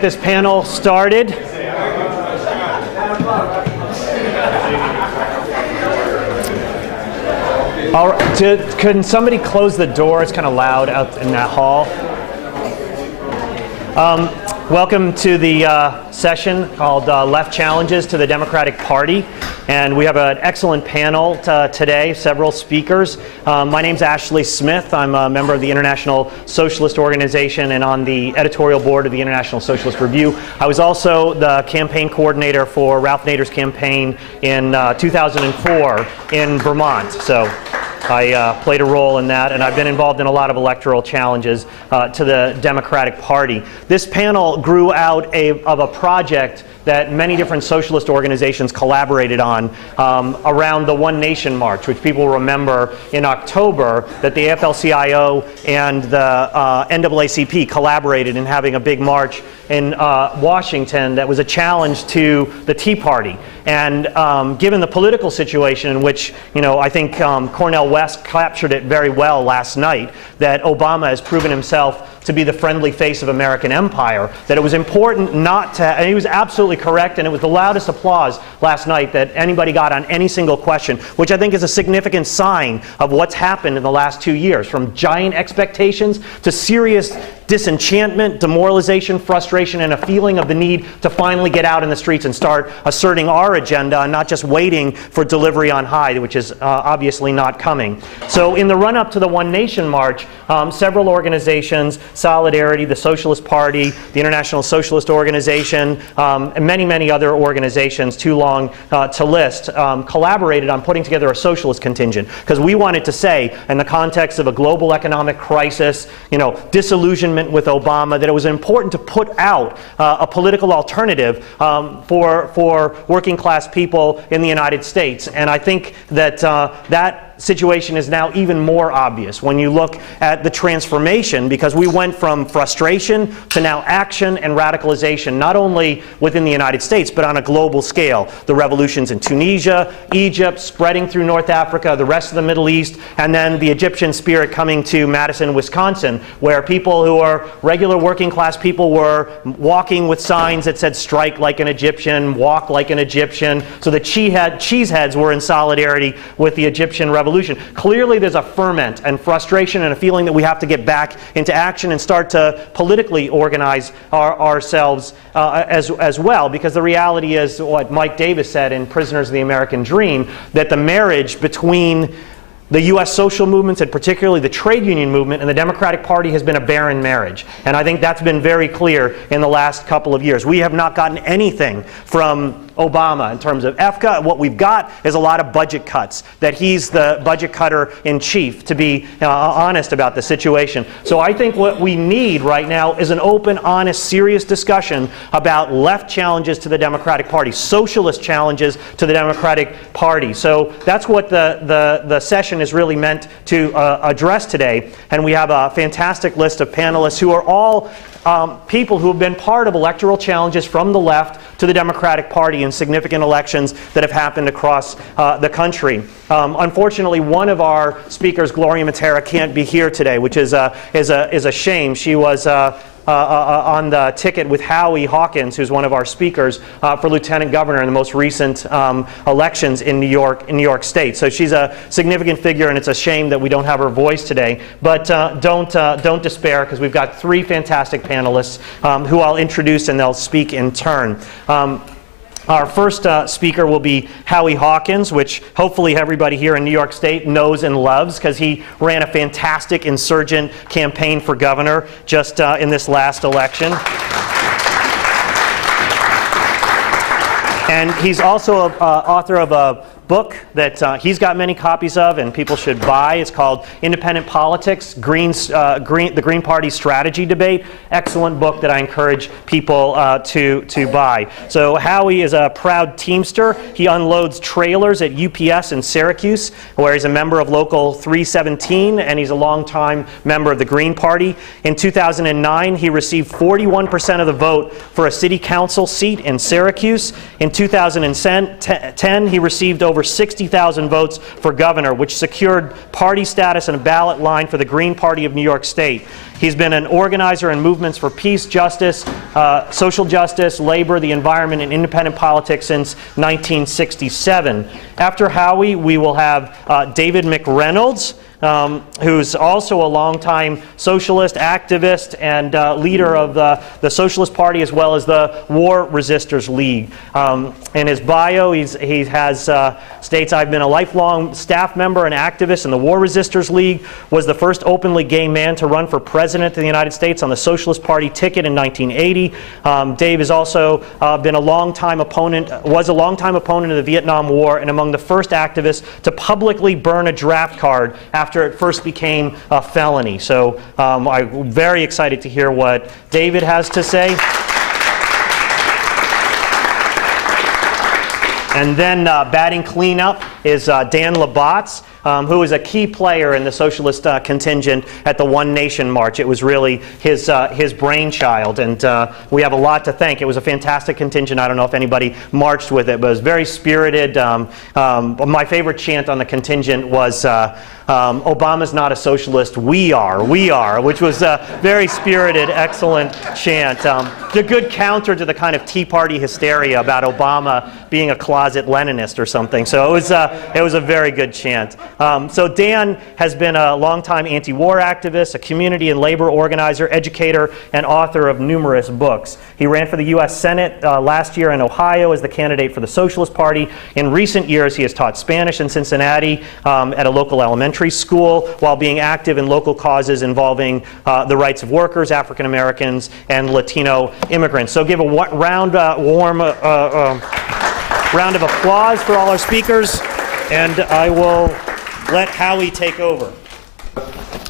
This panel started. All right, can somebody close the door? It's kind of loud out in that hall. Welcome to the session called Left Challenges to the Democratic Party. And we have an excellent panel today, several speakers. My name's Ashley Smith. I'm a member of the International Socialist Organization and on the editorial board of the International Socialist Review. I was also the campaign coordinator for Ralph Nader's campaign in 2004 in Vermont. So I played a role in that, and I've been involved in a lot of electoral challenges to the Democratic Party. This panel grew out of a project that many different socialist organizations collaborated on around the One Nation March, which people remember in October that the AFL-CIO and the NAACP collaborated in having a big march in Washington that was a challenge to the Tea Party. And given the political situation in which, I think Cornel West captured it very well last night, that Obama has proven himself to be the friendly face of American empire, that it was important not to, and he was absolutely correct, and it was the loudest applause last night that anybody got on any single question, which I think is a significant sign of what's happened in the last 2 years, from giant expectations to serious disenchantment, demoralization, frustration, and a feeling of the need to finally get out in the streets and start asserting our agenda and not just waiting for delivery on high, which is obviously not coming. So in the run-up to the One Nation March, several organizations, Solidarity, the Socialist Party, the International Socialist Organization, and many, many other organizations, too long to list, collaborated on putting together a socialist contingent. Because we wanted to say, in the context of a global economic crisis, disillusionment with Obama, that it was important to put out a political alternative for working class people in the United States. And I think that that situation is now even more obvious when you look at the transformation, because we went from frustration to now action and radicalization, not only within the United States, but on a global scale. The revolutions in Tunisia, Egypt, spreading through North Africa, the rest of the Middle East, and then the Egyptian spirit coming to Madison, Wisconsin, where people who are regular working class people were walking with signs that said strike like an Egyptian, walk like an Egyptian. So the cheeseheads were in solidarity with the Egyptian revolution. Clearly there's a ferment and frustration and a feeling that we have to get back into action and start to politically organize ourselves as well, because the reality is what Mike Davis said in Prisoners of the American Dream, that the marriage between the U.S. social movements, and particularly the trade union movement, and the Democratic Party has been a barren marriage. And I think that's been very clear in the last couple of years. We have not gotten anything from Obama in terms of EFCA. What we've got is a lot of budget cuts, that he's the budget cutter in chief, to be honest about the situation. So I think what we need right now is an open, honest, serious discussion about left challenges to the Democratic Party, socialist challenges to the Democratic Party. So that's what the session is really meant to address today. And we have a fantastic list of panelists who are all people who have been part of electoral challenges from the left to the Democratic Party in significant elections that have happened across the country. Unfortunately, one of our speakers, Gloria Matera, can't be here today, which is a shame. She was on the ticket with Howie, Hawkins, who's one of our speakers, for lieutenant governor in the most recent elections in New York State. So she's a significant figure, and it's a shame that we don't have her voice today. But don't despair, because we've got three fantastic panelists who I'll introduce, and they'll speak in turn. Our first speaker will be Howie Hawkins, which hopefully everybody here in New York State knows and loves, because he ran a fantastic insurgent campaign for governor just in this last election. And he's also author of a book that he's got many copies of and people should buy. It's called Independent Politics, the Green Party Strategy Debate. Excellent book that I encourage people to buy. So Howie is a proud Teamster. He unloads trailers at UPS in Syracuse, where he's a member of Local 317, and he's a longtime member of the Green Party. In 2009, he received 41% of the vote for a city council seat in Syracuse. In 2010, he received over over 60,000 votes for governor, which secured party status and a ballot line for the Green Party of New York State. He's been an organizer in movements for peace, justice, social justice, labor, the environment, and independent politics since 1967. After Howie, we will have David McReynolds, who's also a longtime socialist activist and leader of the Socialist Party as well as the War Resisters League. In his bio, he states, "I've been a lifelong staff member and activist in the War Resisters League, was the first openly gay man to run for president of the United States on the Socialist Party ticket in 1980. Dave has also been a longtime opponent, was a longtime opponent of the Vietnam War and among the first activists to publicly burn a draft card after it first became a felony." So I'm very excited to hear what David has to say. And then batting cleanup is Dan Botz, who is a key player in the socialist contingent at the One Nation March. It was really his brainchild, and we have a lot to thank. It was a fantastic contingent. I don't know if anybody marched with it, but it was very spirited. My favorite chant on the contingent was, "Obama's not a socialist, we are," which was a very spirited, excellent chant. A good counter to the kind of Tea Party hysteria about Obama being a closet Leninist or something. So it was a very good chant. So Dan has been a longtime anti-war activist, a community and labor organizer, educator, and author of numerous books. He ran for the U.S. Senate last year in Ohio as the candidate for the Socialist Party. In recent years, he has taught Spanish in Cincinnati at a local elementary school while being active in local causes involving the rights of workers, African Americans, and Latino immigrants. So give a round of applause for all our speakers, and I will let Howie take over.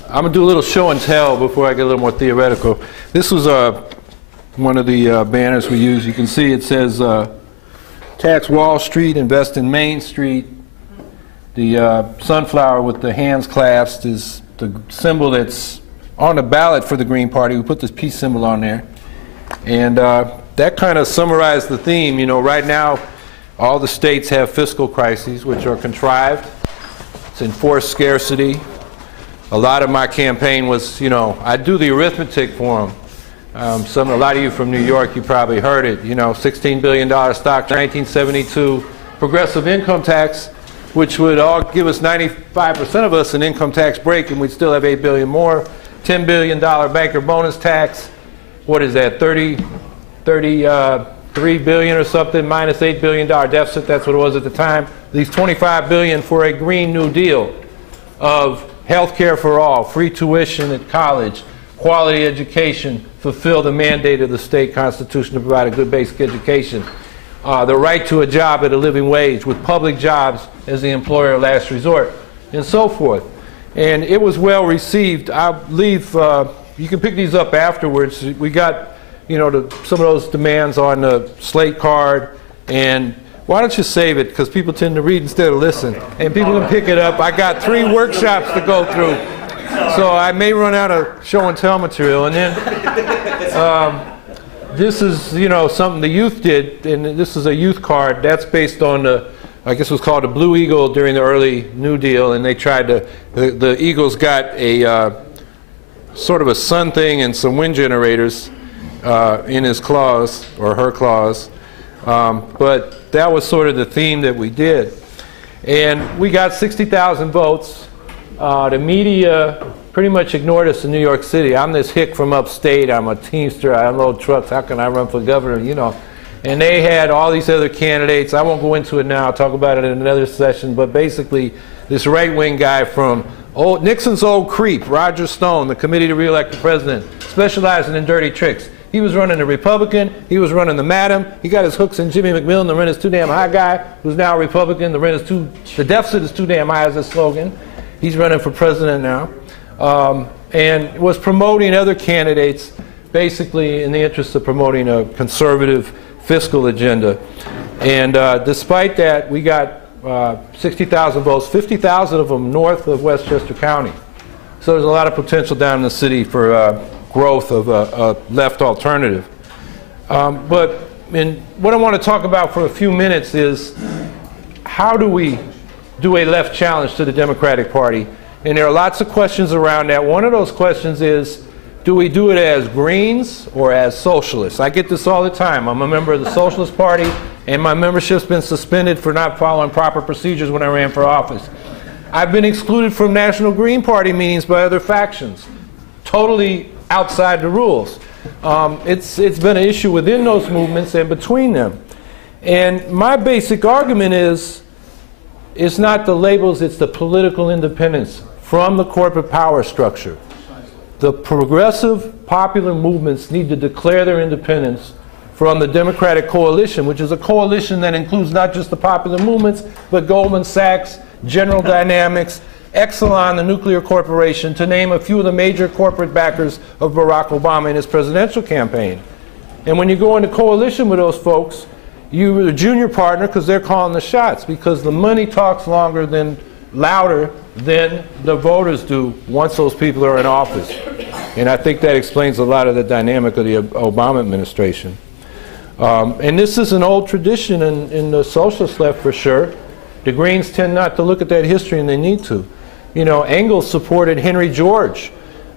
I'm going to do a little show and tell before I get a little more theoretical. This was one of the banners we use. You can see it says tax Wall Street, invest in Main Street. The sunflower with the hands clasped is the symbol that's on the ballot for the Green Party. We put this peace symbol on there. And that kind of summarized the theme. You know, right now, all the states have fiscal crises, which are contrived. It's enforced scarcity. A lot of my campaign was, you know, I do the arithmetic for them. A lot of you from New York, you probably heard it. You know, $16 billion stock, 1972, progressive income tax, which would all give us 95% of us an income tax break, and we'd still have $8 billion more. $10 billion banker bonus tax. What is that? 3 billion or something, minus $8 billion deficit. That's what it was at the time. These $25 billion for a Green New Deal of health care for all, free tuition at college, quality education, fulfill the mandate of the state constitution to provide a good basic education, the right to a job at a living wage with public jobs as the employer of last resort, and so forth. And it was well received. I'll leave, you can pick these up afterwards. We got, you know, some of those demands on the slate card, and why don't you save it, because people tend to read instead of listen, and people can pick it up. I got 3 workshops to go through, so I may run out of show and tell material. And then this is, you know, something the youth did, and this is a youth card. That's based on the, I guess it was called a Blue Eagle during the early New Deal, and they tried to, the Eagles got a sort of a sun thing and some wind generators in his claws, or her claws. But that was sort of the theme that we did. And we got 60,000 votes. The media pretty much ignored us in New York City. I'm this hick from upstate. I'm a teamster. I unload trucks. How can I run for governor? You know. And they had all these other candidates. I won't go into it now. I'll talk about it in another session. But basically, this right-wing guy from Nixon's old creep, Roger Stone, the committee to re-elect the president, specializing in dirty tricks. He was running the Republican. He was running the Madam. He got his hooks in Jimmy McMillan, the rent is too damn high guy, who's now a Republican. The deficit is too damn high is his slogan. He's running for president now. And was promoting other candidates basically in the interest of promoting a conservative fiscal agenda. And despite that, we got 60,000 votes, 50,000 of them north of Westchester County. So there's a lot of potential down in the city for growth of a left alternative. But what I want to talk about for a few minutes is how do we do a left challenge to the Democratic Party? And there are lots of questions around that. One of those questions is, do we do it as Greens or as socialists? I get this all the time. I'm a member of the Socialist Party, and my membership's been suspended for not following proper procedures when I ran for office. I've been excluded from National Green Party meetings by other factions, totally outside the rules. It's been an issue within those movements and between them. And my basic argument is, it's not the labels, it's the political independence from the corporate power structure. The progressive popular movements need to declare their independence from the Democratic Coalition, which is a coalition that includes not just the popular movements, but Goldman Sachs, General Dynamics, Exelon, the nuclear corporation, to name a few of the major corporate backers of Barack Obama in his presidential campaign. And when you go into coalition with those folks, you're a junior partner because they're calling the shots, because the money talks louder than the voters do once those people are in office. And I think that explains a lot of the dynamic of the Obama administration. And this is an old tradition in the socialist left for sure. The Greens tend not to look at that history, and they need to. You know, Engels supported Henry George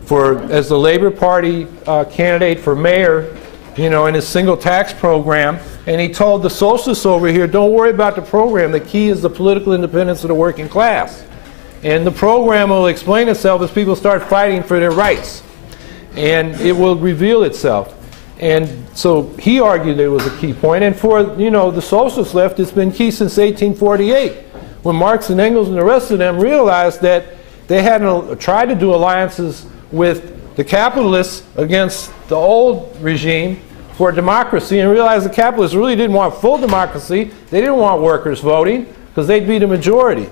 as the Labor Party candidate for mayor, you know, in his single tax program. And he told the socialists over here, don't worry about the program. The key is the political independence of the working class. And the program will explain itself as people start fighting for their rights. And it will reveal itself. And so he argued there was a key point. And for, you know, the socialist left, it's been key since 1848, when Marx and Engels and the rest of them realized that they had tried to do alliances with the capitalists against the old regime for democracy, and realized the capitalists really didn't want full democracy. They didn't want workers voting because they'd be the majority.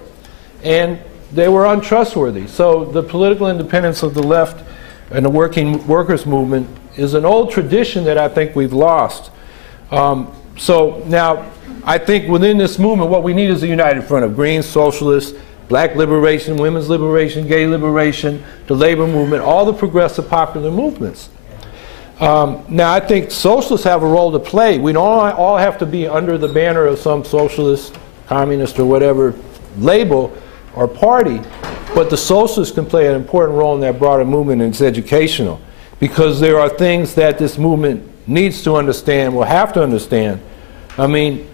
And they were untrustworthy. So the political independence of the left and the workers movement is an old tradition that I think we've lost. So now, I think within this movement, what we need is a united front of Greens, socialists, black liberation, women's liberation, gay liberation, the labor movement, all the progressive popular movements. Now, I think socialists have a role to play. We don't all have to be under the banner of some socialist, communist, or whatever label or party, but the socialists can play an important role in that broader movement, and it's educational. Because there are things that this movement needs to understand, will have to understand. I mean,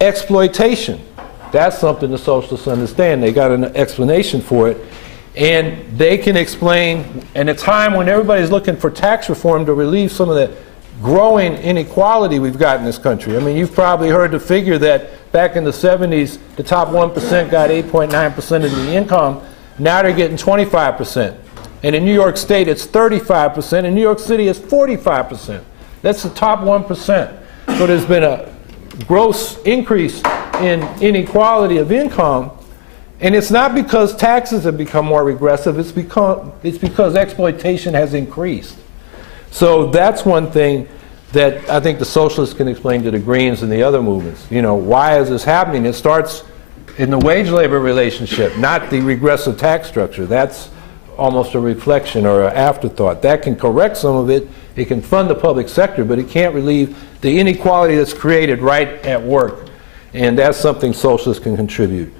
exploitation. That's something the socialists understand. They got an explanation for it. And they can explain, in a time when everybody's looking for tax reform to relieve some of the growing inequality we've got in this country. I mean, you've probably heard the figure that back in the 70s, the top 1% got 8.9% of the income. Now they're getting 25%. And in New York State, it's 35%. In New York City, it's 45%. That's the top 1%. So there's been a gross increase in inequality of income. And it's not because taxes have become more regressive. It's because exploitation has increased. So that's one thing that I think the socialists can explain to the Greens and the other movements. You know, why is this happening? It starts in the wage-labor relationship, not the regressive tax structure. That's almost a reflection or an afterthought. That can correct some of it. It can fund the public sector, but it can't relieve the inequality that's created right at work. And that's something socialists can contribute.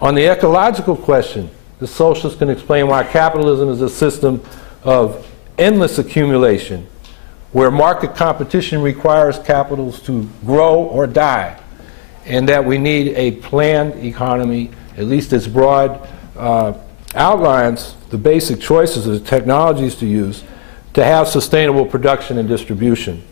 On the ecological question, the socialists can explain why capitalism is a system of endless accumulation, where market competition requires capitals to grow or die, and that we need a planned economy, at least its broad outlines the basic choices of the technologies to use to have sustainable production and distribution.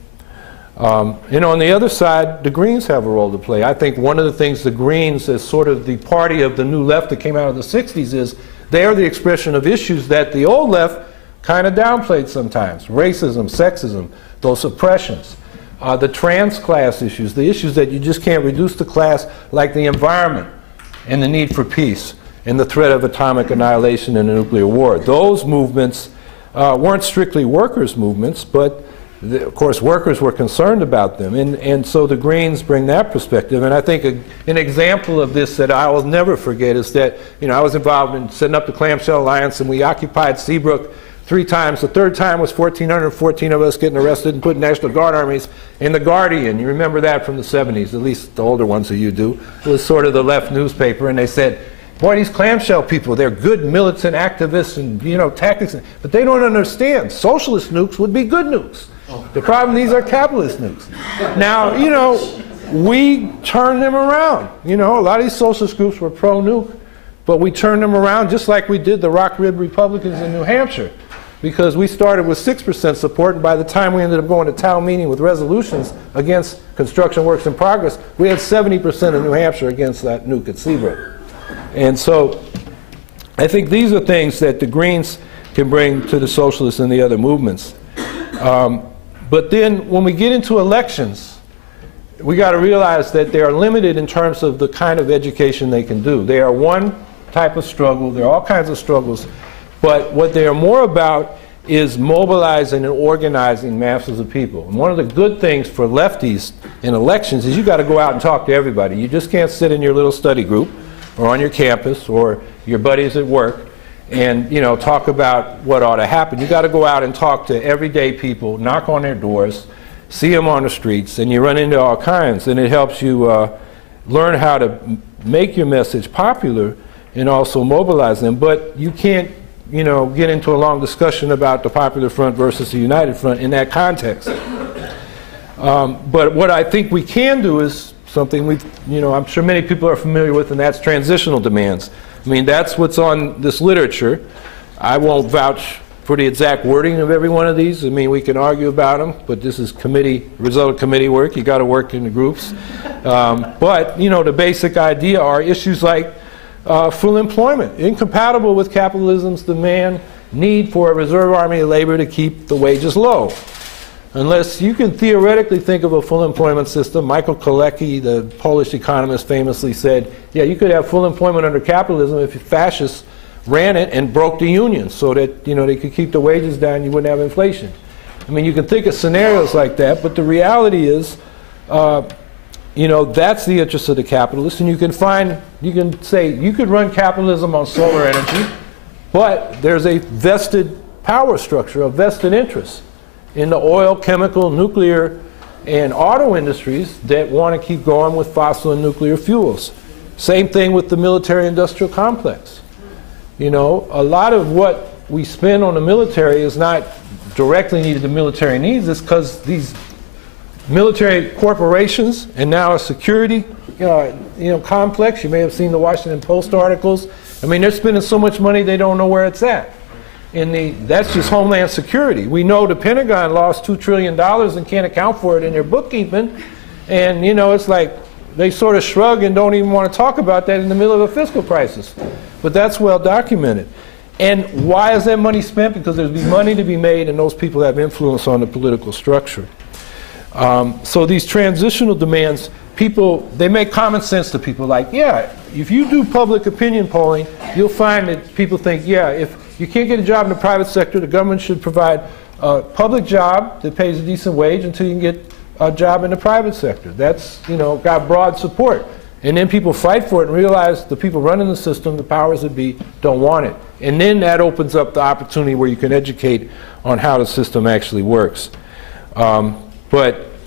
And on the other side, the Greens have a role to play. I think one of the things the Greens, as sort of the party of the new left that came out of the 60s, is they are the expression of issues that the old left kind of downplayed sometimes. Racism, sexism, those oppressions, the trans class issues, the issues that you just can't reduce to class, like the environment and the need for peace and the threat of atomic annihilation and a nuclear war. Those movements weren't strictly workers' movements, but of course workers were concerned about them. And so the Greens bring that perspective. And I think an example of this that I will never forget is that, you know, I was involved in setting up the Clamshell Alliance, and we occupied Seabrook 3 times. The third time was 1,414 of us getting arrested and put National Guard armies in The Guardian. You remember that from the 70s, at least the older ones of you do. It was sort of the left newspaper, and they said, boy, these clamshell people, they're good militant activists and, you know, tactics, but they don't understand. Socialist nukes would be good nukes. The problem, these are capitalist nukes. Now, you know, we turned them around. You know, a lot of these socialist groups were pro-nuke, but we turned them around just like we did the Rock Rib Republicans in New Hampshire, because we started with 6% support, and by the time we ended up going to town meeting with resolutions against construction works in progress, we had 70% of New Hampshire against that nuke at Seabrook. And so I think these are things that the Greens can bring to the socialists and the other movements. But then when we get into elections, we got to realize that they are limited in terms of the kind of education they can do. They are one type of struggle. There are all kinds of struggles. But what they are more about is mobilizing and organizing masses of people. And one of the good things for lefties in elections is you got to go out and talk to everybody. You just can't sit in your little study group or on your campus or your buddies at work and, you know, talk about what ought to happen. You got to go out and talk to everyday people, knock on their doors, see them on the streets, and you run into all kinds. And it helps you learn how to make your message popular and also mobilize them. But you can't, you know, get into a long discussion about the Popular Front versus the United Front in that context. But what I think we can do is something we've, you know, I'm sure many people are familiar with, and that's transitional demands. I mean, that's what's on this literature. I won't vouch for the exact wording of every one of these. I mean, we can argue about them, but this is result of committee work. You got to work in the groups. But, you know, the basic idea are issues like full employment, incompatible with capitalism's demand, need for a reserve army of labor to keep the wages low. Unless you can theoretically think of a full employment system. Michael Kalecki, the Polish economist, famously said, yeah, you could have full employment under capitalism if fascists ran it and broke the unions so that, you know, they could keep the wages down, you wouldn't have inflation. I mean, you can think of scenarios like that, but the reality is, you know, that's the interest of the capitalists, and you can say, you could run capitalism on solar energy, but there's a vested power structure, a vested interest in the oil, chemical, nuclear, and auto industries that want to keep going with fossil and nuclear fuels. Same thing with the military-industrial complex. You know, a lot of what we spend on the military is not directly needed to military needs. It's because these military corporations and now a security complex. You may have seen the Washington Post articles. I mean, they're spending so much money they don't know where it's at. That's just Homeland Security. We know the Pentagon lost $2 trillion and can't account for it in their bookkeeping. And, you know, it's like they sort of shrug and don't even want to talk about that in the middle of a fiscal crisis. But that's well documented. And why is that money spent? Because there's money to be made and those people have influence on the political structure. So these transitional demands, they make common sense to people. Like, yeah, if you do public opinion polling, you'll find that people think, yeah, if you can't get a job in the private sector, the government should provide a public job that pays a decent wage until you can get a job in the private sector. That's, you know, got broad support. And then people fight for it and realize the people running the system, the powers that be, don't want it. And then that opens up the opportunity where you can educate on how the system actually works.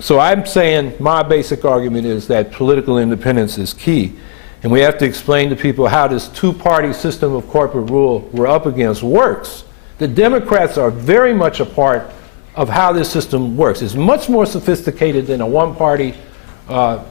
So I'm saying my basic argument is that political independence is key. And we have to explain to people how this two-party system of corporate rule we're up against works. The Democrats are very much a part of how this system works. It's much more sophisticated than a one-party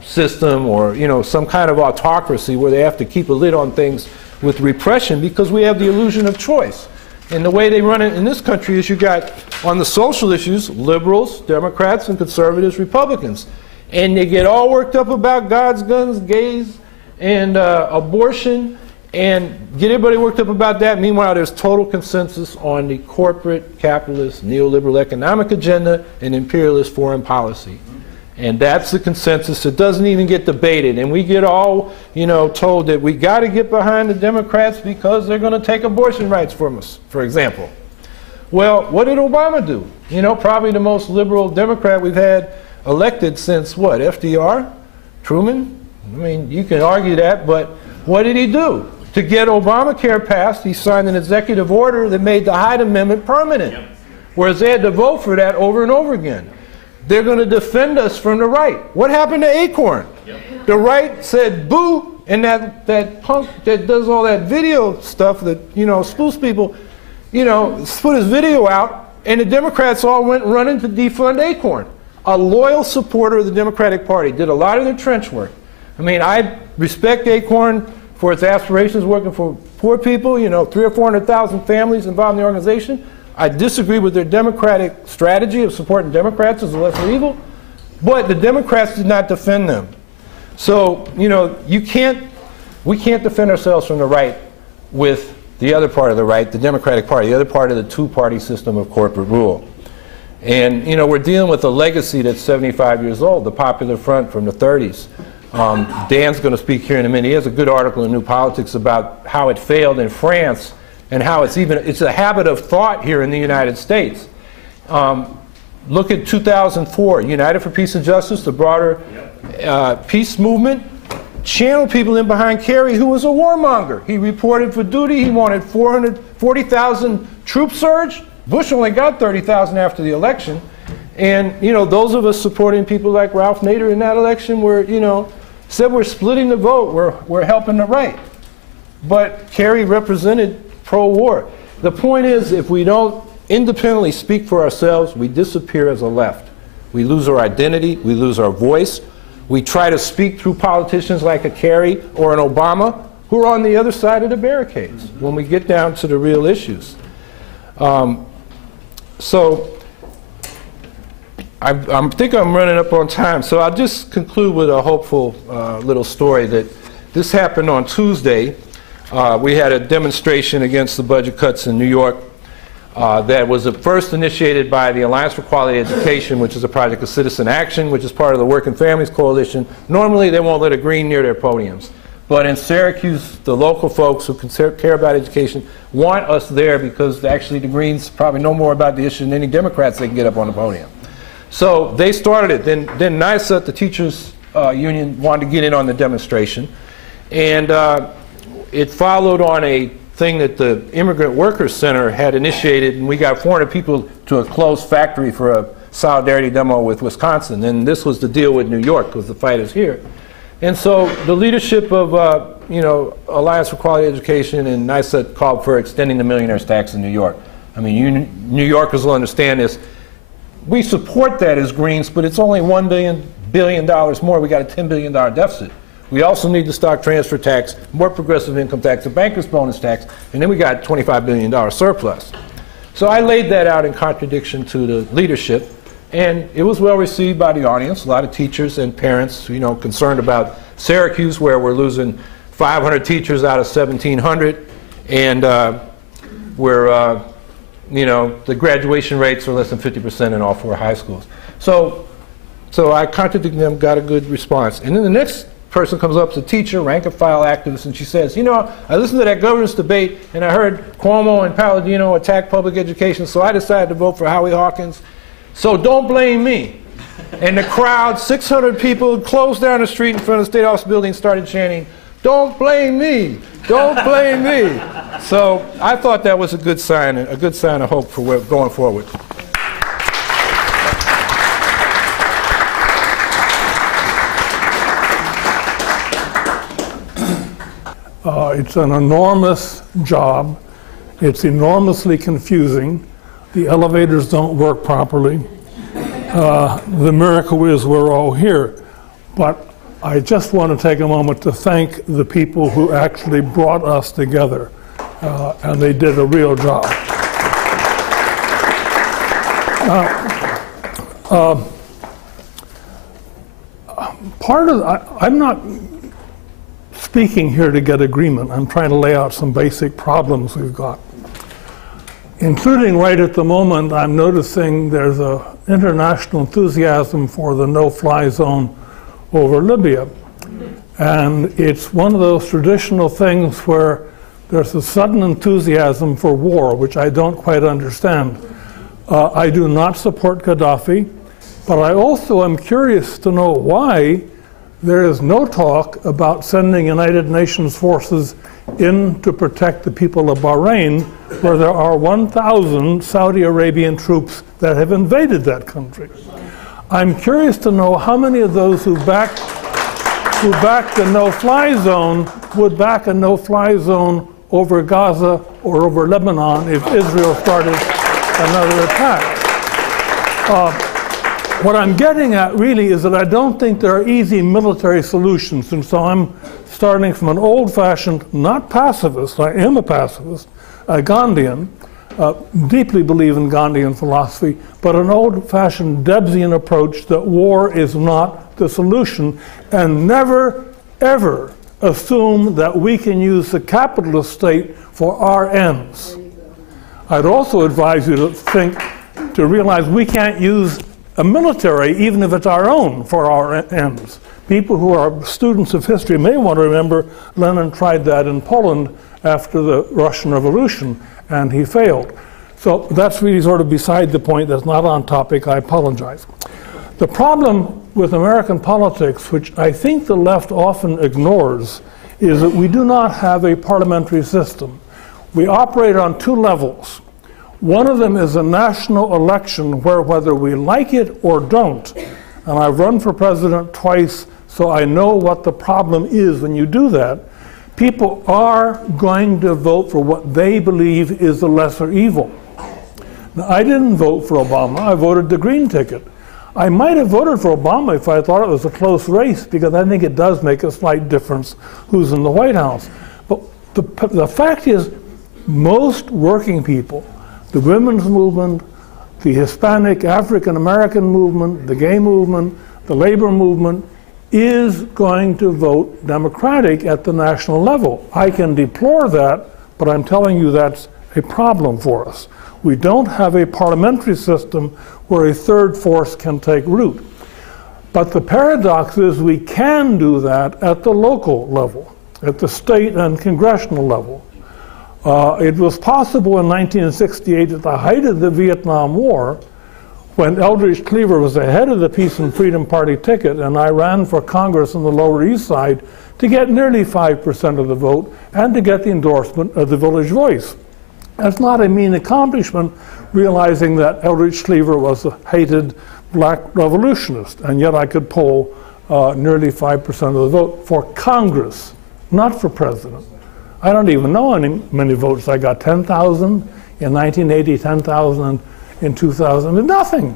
system or, you know, some kind of autocracy where they have to keep a lid on things with repression because we have the illusion of choice. And the way they run it in this country is you got, on the social issues, liberals, Democrats, and conservatives, Republicans. And they get all worked up about God's guns, gays, and abortion, and get everybody worked up about that. Meanwhile, there's total consensus on the corporate, capitalist, neoliberal economic agenda and imperialist foreign policy. And that's the consensus. It doesn't even get debated. And we get all, you know, told that we got to get behind the Democrats because they're going to take abortion rights from us, for example. Well, what did Obama do? You know, probably the most liberal Democrat we've had elected since what, FDR? Truman? I mean, you can argue that, but what did he do? To get Obamacare passed, he signed an executive order that made the Hyde Amendment permanent, whereas they had to vote for that over and over again. They're going to defend us from the right. What happened to Acorn? The right said boo, and that punk that does all that video stuff that, you know, spoofs people, you know, put his video out, and the Democrats all went running to defund Acorn. A loyal supporter of the Democratic Party, did a lot of the trench work. I mean, I respect Acorn for its aspirations working for poor people, you know, 300,000 or 400,000 families involved in the organization. I disagree with their Democratic strategy of supporting Democrats as a lesser evil, but the Democrats did not defend them. So, you know, we can't defend ourselves from the right with the other part of the right, the Democratic Party, the other part of the two-party system of corporate rule. And, you know, we're dealing with a legacy that's 75 years old, the Popular Front from the 30s. Dan's going to speak here in a minute. He has a good article in New Politics about how it failed in France and how it's a habit of thought here in the United States. Look at 2004, United for Peace and Justice, the broader peace movement, channeled people in behind Kerry, who was a warmonger. He reported for duty. He wanted 440,000 troop surge. Bush only got 30,000 after the election. And, you know, those of us supporting people like Ralph Nader in that election were, you know, said we're splitting the vote, we're helping the right. But Kerry represented pro-war. The point is, if we don't independently speak for ourselves, we disappear as a left. We lose our identity, we lose our voice. We try to speak through politicians like a Kerry or an Obama who are on the other side of the barricades when we get down to the real issues. So I think I'm running up on time, so I'll just conclude with a hopeful little story that this happened on Tuesday. We had a demonstration against the budget cuts in New York that was first initiated by the Alliance for Quality Education, which is a project of citizen action, which is part of the Working Families Coalition. Normally, they won't let a green near their podiums. But in Syracuse, the local folks who care about education want us there because actually the Greens probably know more about the issue than any Democrats they can get up on the podium. So they started it. Then NYSA, the teachers union, wanted to get in on the demonstration. And it followed on a thing that the Immigrant Workers Center had initiated, and we got 400 people to a closed factory for a solidarity demo with Wisconsin. And this was the deal with New York, because the fight is here. And so the leadership of you know, Alliance for Quality Education and NYSA called for extending the millionaire's tax in New York. I mean, New Yorkers will understand this. We support that as Greens, but it's only $1 billion more. We got a $10 billion deficit. We also need the stock transfer tax, more progressive income tax, a banker's bonus tax, and then we got $25 billion surplus. So I laid that out in contradiction to the leadership, and it was well received by the audience. A lot of teachers and parents, you know, concerned about Syracuse, where we're losing 500 teachers out of 1,700, and where you know, the graduation rates are less than 50% in all 4 high schools. So I contradicted them, got a good response. And then the next person comes up, to a teacher, rank and file activist, and she says, you know, I listened to that governance debate, and I heard Cuomo and Palladino attack public education, so I decided to vote for Howie Hawkins. So don't blame me. And the crowd, 600 people, closed down the street in front of the State Office building, started chanting, don't blame me, don't blame me. So I thought that was a good sign of hope for going forward. It's an enormous job. It's enormously confusing. The elevators don't work properly. The miracle is we're all here. But I just want to take a moment to thank the people who actually brought us together. And they did a real job. I'm not speaking here to get agreement. I'm trying to lay out some basic problems we've got. Including right at the moment, I'm noticing there's an international enthusiasm for the no-fly zone over Libya. And it's one of those traditional things where there's a sudden enthusiasm for war, which I don't quite understand. I do not support Gaddafi, but I also am curious to know why there is no talk about sending United Nations forces in to protect the people of Bahrain, where there are 1,000 Saudi Arabian troops that have invaded that country. I'm curious to know how many of those who backed the no-fly zone would back a no-fly zone over Gaza or over Lebanon if Israel started another attack. What I'm getting at really is that I don't think there are easy military solutions, and so I'm starting from an old-fashioned, not pacifist, I am a pacifist, a Gandhian, deeply believe in Gandhian philosophy, but an old-fashioned Debsian approach that war is not the solution, and never, ever assume that we can use the capitalist state for our ends. I'd also advise you to realize we can't use a military, even if it's our own, for our ends. People who are students of history may want to remember Lenin tried that in Poland after the Russian Revolution, and he failed. So that's really sort of beside the point. That's not on topic. I apologize. The problem with American politics, which I think the left often ignores, is that we do not have a parliamentary system. We operate on two levels. One of them is a national election where, whether we like it or don't, and I've run for president twice, so I know what the problem is when you do that, people are going to vote for what they believe is the lesser evil. Now, I didn't vote for Obama. I voted the green ticket. I might have voted for Obama if I thought it was a close race, because I think it does make a slight difference who's in the White House. But the fact is, most working people, the women's movement, the Hispanic, African American movement, the gay movement, the labor movement, is going to vote Democratic at the national level. I can deplore that, but I'm telling you that's a problem for us. We don't have a parliamentary system where a third force can take root. But the paradox is we can do that at the local level, at the state and congressional level. It was possible in 1968, at the height of the Vietnam War, when Eldridge Cleaver was ahead of the Peace and Freedom Party ticket, and I ran for Congress on the Lower East Side, to get nearly 5% of the vote and to get the endorsement of the Village Voice. That's not a mean accomplishment, realizing that Eldridge Cleaver was a hated black revolutionist, and yet I could poll nearly 5% of the vote for Congress, not for president. I don't even know how many votes I got. 10,000 in 1980, 10,000 in 2000, nothing.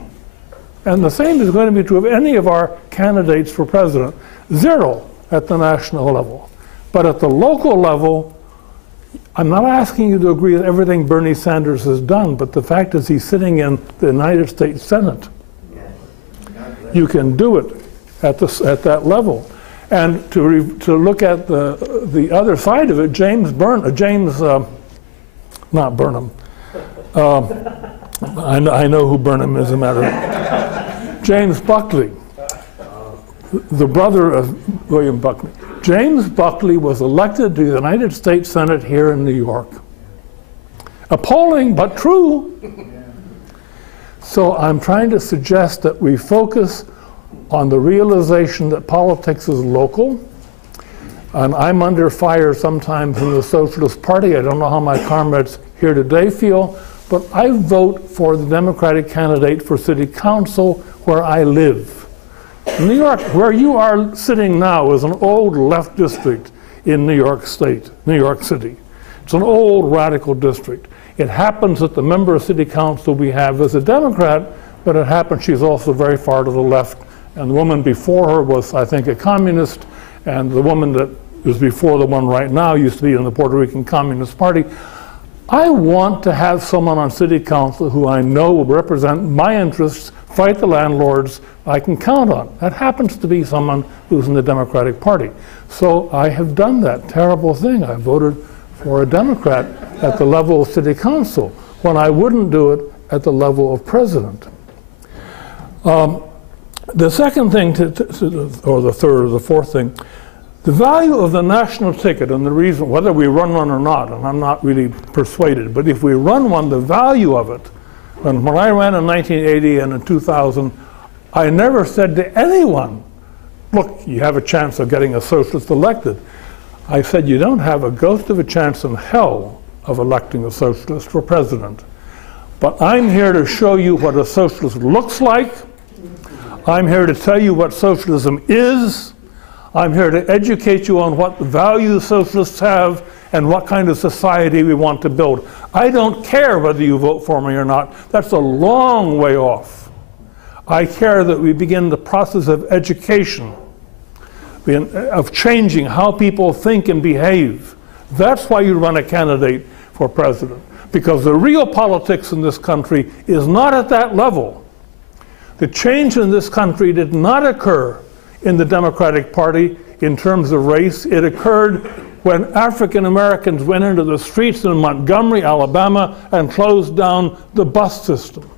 And the same is going to be true of any of our candidates for president. 0 at the national level. But at the local level, I'm not asking you to agree with everything Bernie Sanders has done, but the fact is he's sitting in the United States Senate. You can do it at that level. And to look at the other side of it, not Burnham. I know who Burnham is, a matter of James Buckley, the brother of William Buckley. James Buckley was elected to the United States Senate here in New York. Appalling, but true. So I'm trying to suggest that we focus on the realization that politics is local. And I'm under fire sometimes from the Socialist Party. I don't know how my comrades here today feel, but I vote for the Democratic candidate for city council where I live. In New York, where you are sitting now, is an old left district in New York State, New York City. It's an old radical district. It happens that the member of city council we have is a Democrat, but it happens she's also very far to the left. And the woman before her was, I think, a communist, and the woman that is before the one right now used to be in the Puerto Rican Communist Party. I want to have someone on city council who I know will represent my interests, fight the landlords, I can count on. That happens to be someone who's in the Democratic Party. So I have done that terrible thing. I voted for a Democrat at the level of city council when I wouldn't do it at the level of president. The second thing, or the third or the fourth thing, the value of the national ticket, and the reason, whether we run one or not, and I'm not really persuaded, but if we run one, the value of it, and when I ran in 1980 and in 2000, I never said to anyone, look, you have a chance of getting a socialist elected. I said, you don't have a ghost of a chance in hell of electing a socialist for president. But I'm here to show you what a socialist looks like. I'm here to tell you what socialism is. I'm here to educate you on what values socialists have and what kind of society we want to build. I don't care whether you vote for me or not. That's a long way off. I care that we begin the process of education, of changing how people think and behave. That's why you run a candidate for president, because the real politics in this country is not at that level. The change in this country did not occur in the Democratic Party in terms of race. It occurred when African Americans went into the streets in Montgomery, Alabama, and closed down the bus system.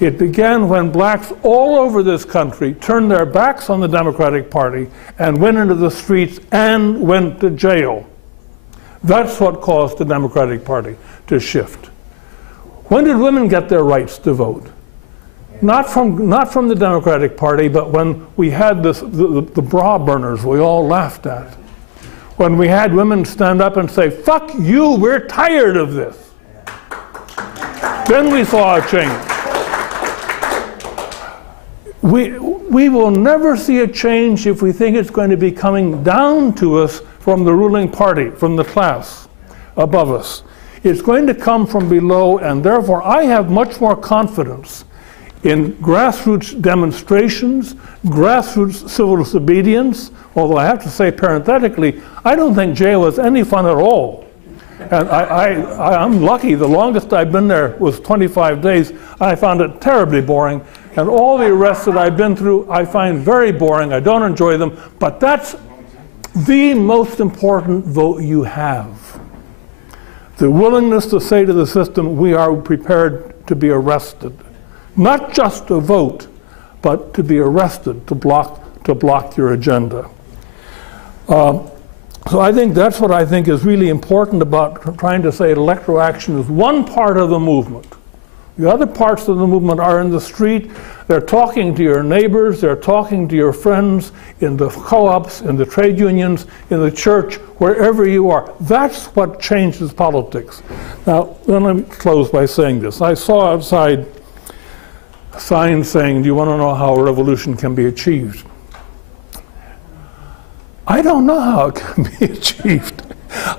It began when blacks all over this country turned their backs on the Democratic Party and went into the streets and went to jail. That's what caused the Democratic Party to shift. When did women get their rights to vote? Not from the Democratic Party, but when we had the bra burners we all laughed at. When we had women stand up and say, "Fuck you, we're tired of this." Then we saw a change. We will never see a change if we think it's going to be coming down to us from the ruling party, from the class above us. It's going to come from below, and therefore I have much more confidence in grassroots demonstrations, grassroots civil disobedience, although I have to say parenthetically, I don't think jail is any fun at all. And I'm lucky. The longest I've been there was 25 days. I found it terribly boring. And all the arrests that I've been through, I find very boring. I don't enjoy them. But that's the most important vote you have. The willingness to say to the system, we are prepared to be arrested. Not just to vote, but to be arrested, to block your agenda. So I think that's what I think is really important about trying to say electoral action is one part of the movement. The other parts of the movement are in the street. They're talking to your neighbors. They're talking to your friends in the co-ops, in the trade unions, in the church, wherever you are. That's what changes politics. Now, let me close by saying this. I saw outside a sign saying, "Do you want to know how a revolution can be achieved?" I don't know how it can be achieved.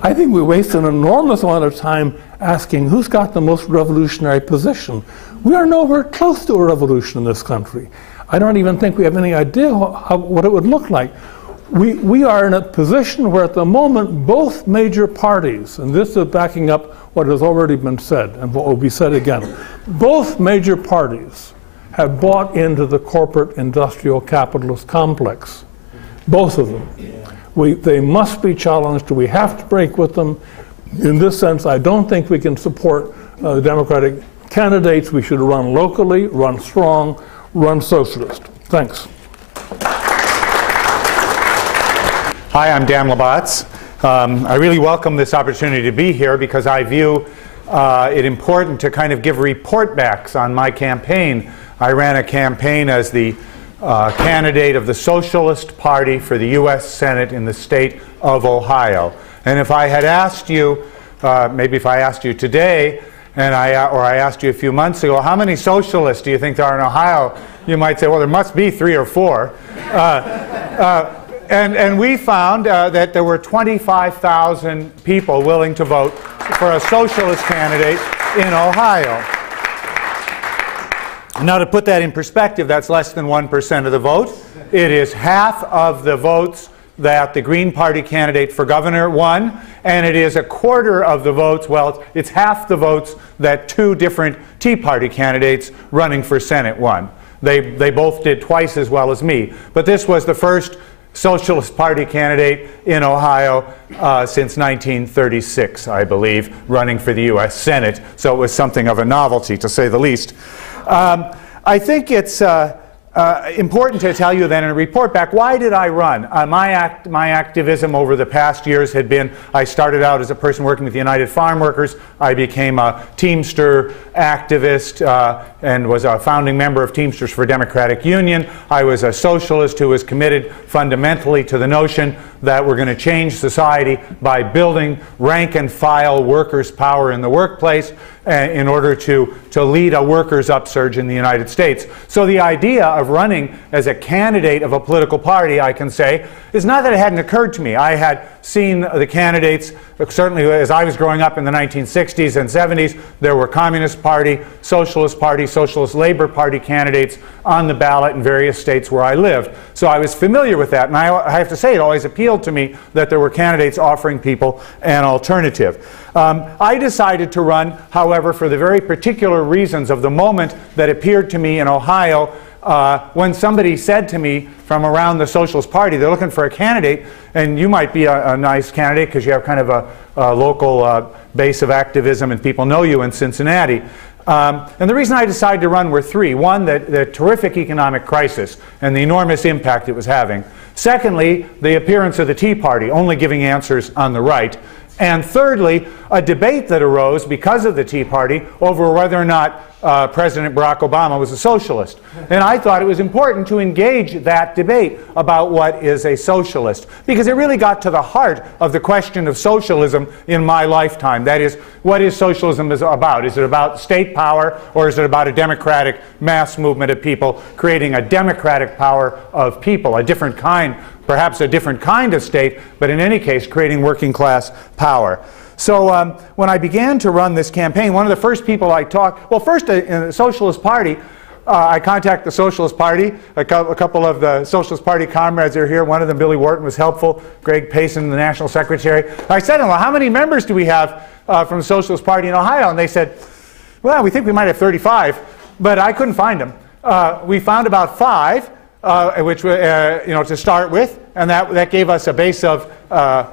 I think we waste an enormous amount of time asking who's got the most revolutionary position. We are nowhere close to a revolution in this country. I don't even think we have any idea what it would look like. We are in a position where at the moment both major parties, and this is backing up what has already been said and what will be said again, both major parties have bought into the corporate industrial capitalist complex. Both of them. They must be challenged. We have to break with them. In this sense, I don't think we can support Democratic candidates. We should run locally, run strong, run socialist. Thanks. Hi, I'm Dan Botz. I really welcome this opportunity to be here because I view it important to kind of give report backs on my campaign. I ran a campaign as the candidate of the Socialist Party for the U.S. Senate in the state of Ohio. And if I had asked you, maybe if I asked you today, or I asked you a few months ago, how many socialists do you think there are in Ohio? You might say, well, there must be 3 or 4. And we found that there were 25,000 people willing to vote for a socialist candidate in Ohio. Now, to put that in perspective, that's less than 1% of the vote. It is half of the votes that the Green Party candidate for governor won, and it is a quarter of the votes, well, it's half the votes that 2 different Tea Party candidates running for Senate won. They both did twice as well as me. But this was the first Socialist Party candidate in Ohio since 1936, I believe, running for the U.S. Senate. So it was something of a novelty, to say the least. I think it's important to tell you then in a report back, why did I run? My activism over the past years had been, I started out as a person working with the United Farm Workers. I became a Teamster activist and was a founding member of Teamsters for Democratic Union. I was a socialist who was committed fundamentally to the notion that we're going to change society by building rank and file workers' power in the workplace in order to lead a workers' upsurge in the United States. So the idea of running as a candidate of a political party, I can say, is not that it hadn't occurred to me. I had seen the candidates, certainly as I was growing up in the 1960s and 70s, there were Communist Party, Socialist Labor Party candidates on the ballot in various states where I lived. So I was familiar with that, and I have to say it always appealed to me that there were candidates offering people an alternative. I decided to run, however, for the very particular reasons of the moment that appeared to me in Ohio when somebody said to me from around the Socialist Party, they're looking for a candidate, and you might be a nice candidate because you have kind of a local base of activism and people know you in Cincinnati. And the reason I decided to run were three. One, the terrific economic crisis and the enormous impact it was having. Secondly, the appearance of the Tea Party, only giving answers on the right. And thirdly, a debate that arose because of the Tea Party over whether or not President Barack Obama was a socialist. And I thought it was important to engage that debate about what is a socialist, because it really got to the heart of the question of socialism in my lifetime. That is, what is socialism about? Is it about state power, or is it about a democratic mass movement of people creating a democratic power of people, a different kind, perhaps a different kind of state, but in any case creating working class power? So when I began to run this campaign, one of the first people I talked, well, first in the Socialist Party, I contacted the Socialist Party. A couple of the Socialist Party comrades are here. One of them, Billy Wharton, was helpful. Greg Payson, the National Secretary. I said to them, well, how many members do we have from the Socialist Party in Ohio? And they said, well, we think we might have 35, but I couldn't find them. We found about 5, which to start with, and that gave us a base of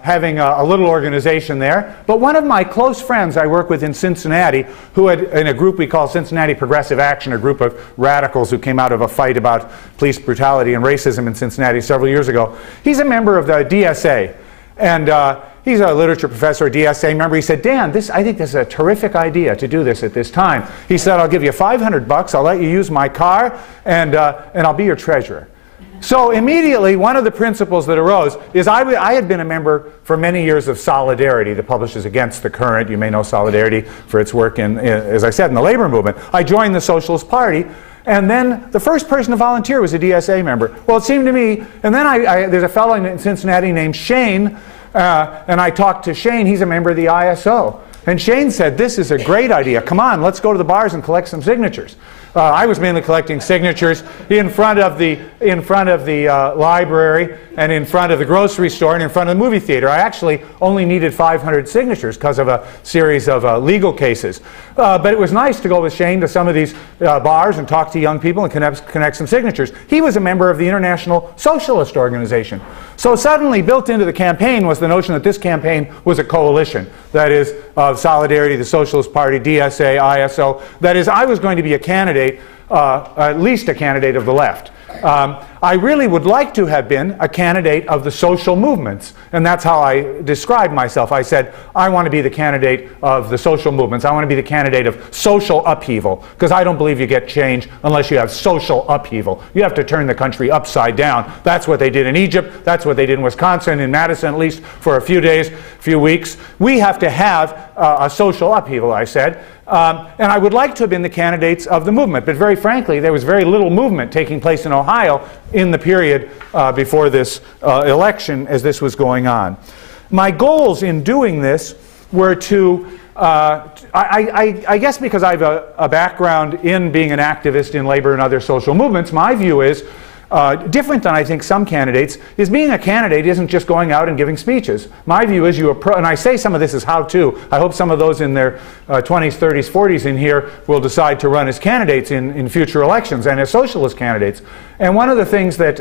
having a little organization there. But one of my close friends I work with in Cincinnati, who had, in a group we call Cincinnati Progressive Action, a group of radicals who came out of a fight about police brutality and racism in Cincinnati several years ago, he's a member of the DSA. And he's a literature professor at DSA. Remember, he said, Dan, I think this is a terrific idea to do this at this time. He said, I'll give you $500, I'll let you use my car, and I'll be your treasurer. So immediately, one of the principles that arose is I had been a member for many years of Solidarity, the Publishers Against the Current. You may know Solidarity for its work in, as I said, in the labor movement. I joined the Socialist Party, and then the first person to volunteer was a DSA member. Well, it seemed to me, and then there's a fellow in Cincinnati named Shane, and I talked to Shane. He's a member of the ISO. And Shane said, this is a great idea. Come on, let's go to the bars and collect some signatures. I was mainly collecting signatures in front of the library and in front of the grocery store and in front of the movie theater. I actually only needed 500 signatures because of a series of legal cases. But it was nice to go with Shane to some of these bars and talk to young people and connect some signatures. He was a member of the International Socialist Organization. So suddenly built into the campaign was the notion that this campaign was a coalition. That is, of Solidarity, the Socialist Party, DSA, ISO. That is, I was going to be a candidate, at least a candidate of the left. I really would like to have been a candidate of the social movements, and that's how I described myself. I said, I want to be the candidate of the social movements. I want to be the candidate of social upheaval, because I don't believe you get change unless you have social upheaval. You have to turn the country upside down. That's what they did in Egypt. That's what they did in Wisconsin, in Madison, at least for a few days, few weeks. We have to have a social upheaval, I said. And I would like to have been the candidates of the movement, but very frankly, there was very little movement taking place in Ohio in the period before this election as this was going on. My goals in doing this were to, I guess because I have a background in being an activist in labor and other social movements, my view is different than I think some candidates, is being a candidate isn't just going out and giving speeches. My view is and I say some of this is how-to. I hope some of those in their 20s, 30s, 40s in here will decide to run as candidates in future elections and as socialist candidates. And one of the things that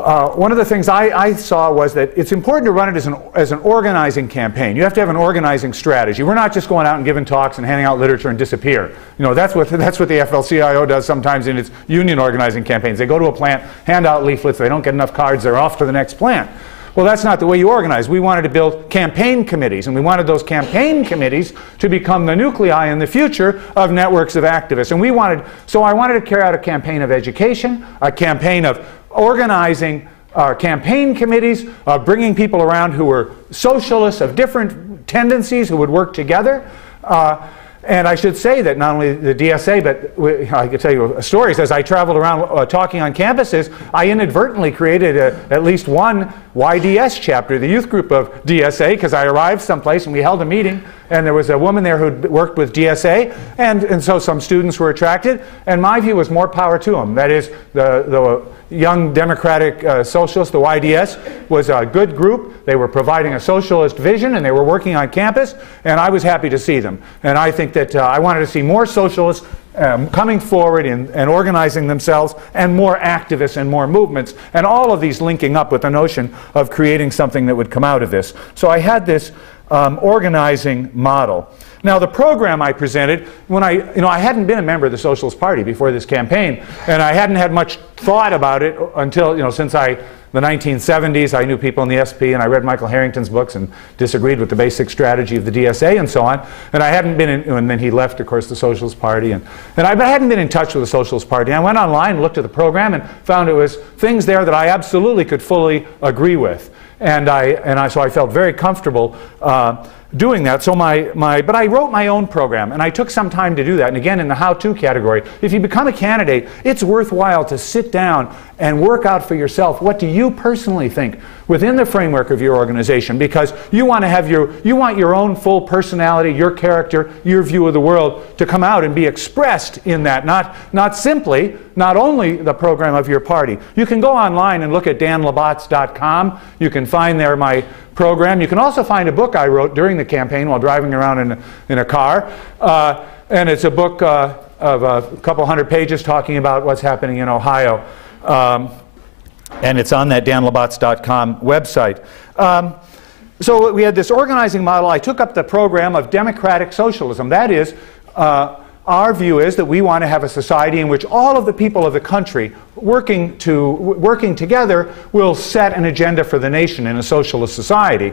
one of the things I saw was that it's important to run it as an organizing campaign. You have to have an organizing strategy. We're not just going out and giving talks and handing out literature and disappear. You know, that's what the AFL-CIO does sometimes in its union organizing campaigns. They go to a plant, hand out leaflets, they don't get enough cards, they're off to the next plant. Well, that's not the way you organize. We wanted to build campaign committees, and we wanted those campaign committees to become the nuclei in the future of networks of activists. And so I wanted to carry out a campaign of education, a campaign of organizing campaign committees, bringing people around who were socialists of different tendencies who would work together. And I should say that not only the DSA, but I could tell you stories. As I traveled around talking on campuses, I inadvertently created at least one YDS chapter, the youth group of DSA, because I arrived someplace and we held a meeting, and there was a woman there who'd worked with DSA, and so some students were attracted, and my view was more power to them. That is, the Young Democratic Socialists, the YDS, was a good group. They were providing a socialist vision, and they were working on campus, and I was happy to see them. And I think that I wanted to see more socialists coming forward and organizing themselves, and more activists and more movements, and all of these linking up with the notion of creating something that would come out of this. So I had this organizing model. Now, the program I presented, when I hadn't been a member of the Socialist Party before this campaign, and I hadn't had much thought about it until, since the 1970s, I knew people in the SP, and I read Michael Harrington's books and disagreed with the basic strategy of the DSA and so on. And I hadn't been in, and then he left, of course, the Socialist Party. And I hadn't been in touch with the Socialist Party. I went online, looked at the program, and found it was things there that I absolutely could fully agree with. So I felt very comfortable doing that. So but I wrote my own program, and I took some time to do that. And again, in the how-to category, if you become a candidate, it's worthwhile to sit down and work out for yourself, what do you personally think within the framework of your organization, because you want to have your own full personality, your character, your view of the world to come out and be expressed in that, not only the program of your party. You can go online and look at danlabotz.com. You can find there my program. You can also find a book I wrote during the campaign while driving around in a car. And it's a book of a couple hundred pages talking about what's happening in Ohio. And it's on that danlabotz.com website. So we had this organizing model. I took up the program of democratic socialism. That is, our view is that we want to have a society in which all of the people of the country working together will set an agenda for the nation in a socialist society.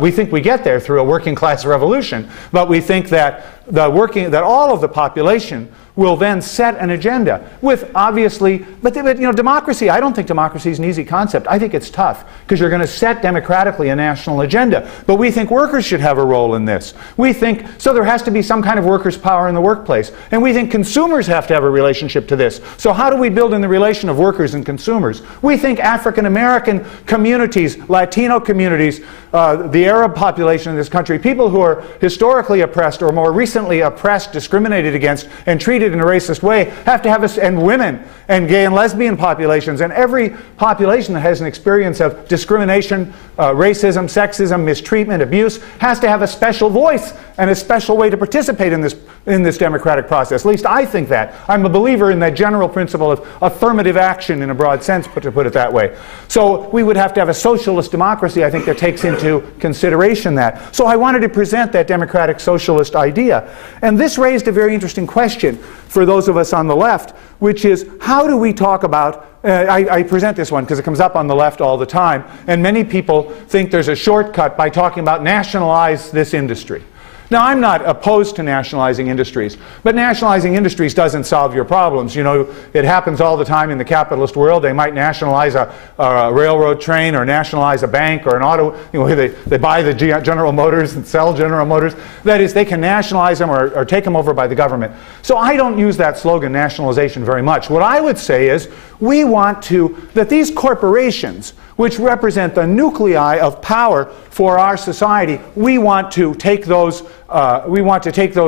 We think we get there through a working class revolution, but we think that all of the population will then set an agenda with, obviously, but democracy, I don't think democracy is an easy concept. I think it's tough, because you're going to set democratically a national agenda. But we think workers should have a role in this. We think, so there has to be some kind of workers' power in the workplace. And we think consumers have to have a relationship to this. So how do we build in the relation of workers and consumers? We think African-American communities, Latino communities, the Arab population in this country, people who are historically oppressed or more recently oppressed, discriminated against, and treated in a racist way, have to have and women and gay and lesbian populations, and every population that has an experience of discrimination, racism, sexism, mistreatment, abuse, has to have a special voice and a special way to participate in this democratic process. At least I think that. I'm a believer in that general principle of affirmative action in a broad sense, to put it that way. So we would have to have a socialist democracy, I think, that takes into consideration that. So I wanted to present that democratic socialist idea. And this raised a very interesting question for those of us on the left, which is, how do we talk about I present this one because it comes up on the left all the time, and many people think there's a shortcut by talking about nationalize this industry. Now, I'm not opposed to nationalizing industries, but nationalizing industries doesn't solve your problems. It happens all the time in the capitalist world. They might nationalize a railroad train, or nationalize a bank, or an auto. They buy the General Motors and sell General Motors. That is, they can nationalize them or take them over by the government. So I don't use that slogan, nationalization, very much. What I would say is, we want that these corporations, which represent the nuclei of power for our society, we want to take those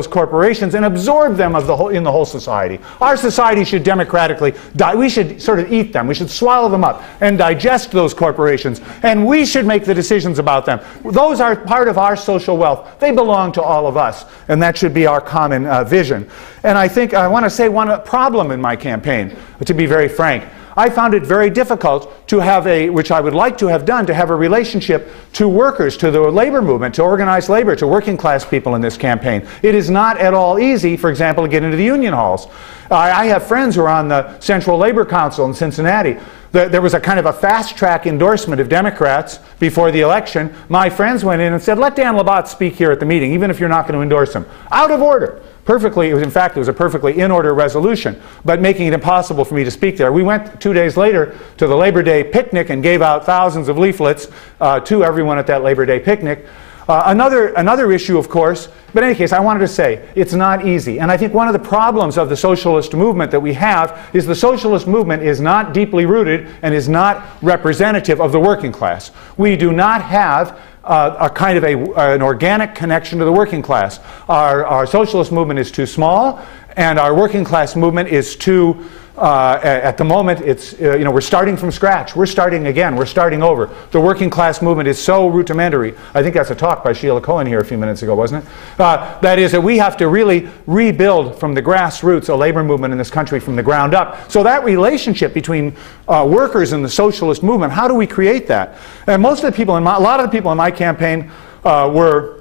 corporations and absorb them in the whole society. Our society should democratically we should sort of eat them. We should swallow them up and digest those corporations, and we should make the decisions about them. Those are part of our social wealth. They belong to all of us, and that should be our common vision. And I think I want to say one problem in my campaign, to be very frank. I found it very difficult to have which I would like to have done, to have a relationship to workers, to the labor movement, to organized labor, to working class people in this campaign. It is not at all easy, for example, to get into the union halls. I have friends who are on the Central Labor Council in Cincinnati. There was a kind of a fast-track endorsement of Democrats before the election. My friends went in and said, let Dan Botz speak here at the meeting, even if you're not going to endorse him. Out of order. Perfectly, in fact, it was a perfectly in-order resolution, but making it impossible for me to speak there. We went 2 days later to the Labor Day picnic and gave out thousands of leaflets to everyone at that Labor Day picnic. Another issue, of course, but in any case, I wanted to say it's not easy. And I think one of the problems of the socialist movement that we have is the socialist movement is not deeply rooted and is not representative of the working class. We do not have a kind of an organic connection to the working class. Our socialist movement is too small, and our working class movement is too, at the moment, it's, we're starting from scratch. We're starting again. We're starting over. The working class movement is so rudimentary. I think that's a talk by Sheila Cohen here a few minutes ago, wasn't it? That is that we have to really rebuild from the grassroots a labor movement in this country from the ground up. So that relationship between workers and the socialist movement, how do we create that? And most of the people, a lot of the people in my campaign were,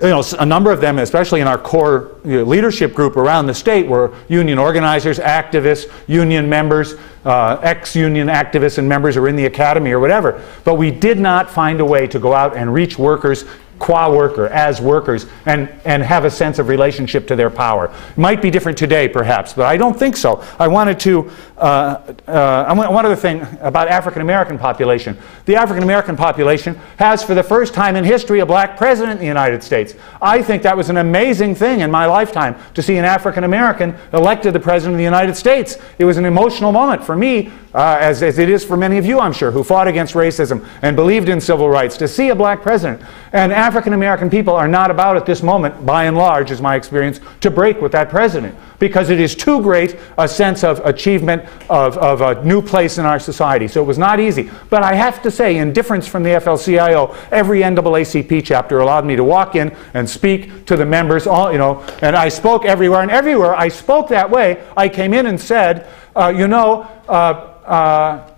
a number of them, especially in our core leadership group around the state, were union organizers, activists, union members, ex-union activists and members who are in the academy or whatever. But we did not find a way to go out and reach workers qua worker, as workers, and have a sense of relationship to their power. It might be different today, perhaps, but I don't think so. I wanted to, one other thing about African-American population. The African-American population has, for the first time in history, a black president in the United States. I think that was an amazing thing in my lifetime, to see an African-American elected the president of the United States. It was an emotional moment for me, as it is for many of you, I'm sure, who fought against racism and believed in civil rights, to see a black president. And African-American people are not about at this moment, by and large, is my experience, to break with that president, because it is too great a sense of achievement of a new place in our society. So it was not easy. But I have to say, in difference from the AFL-CIO, every NAACP chapter allowed me to walk in and speak to the members, and I spoke everywhere. And everywhere I spoke that way, I came in and said,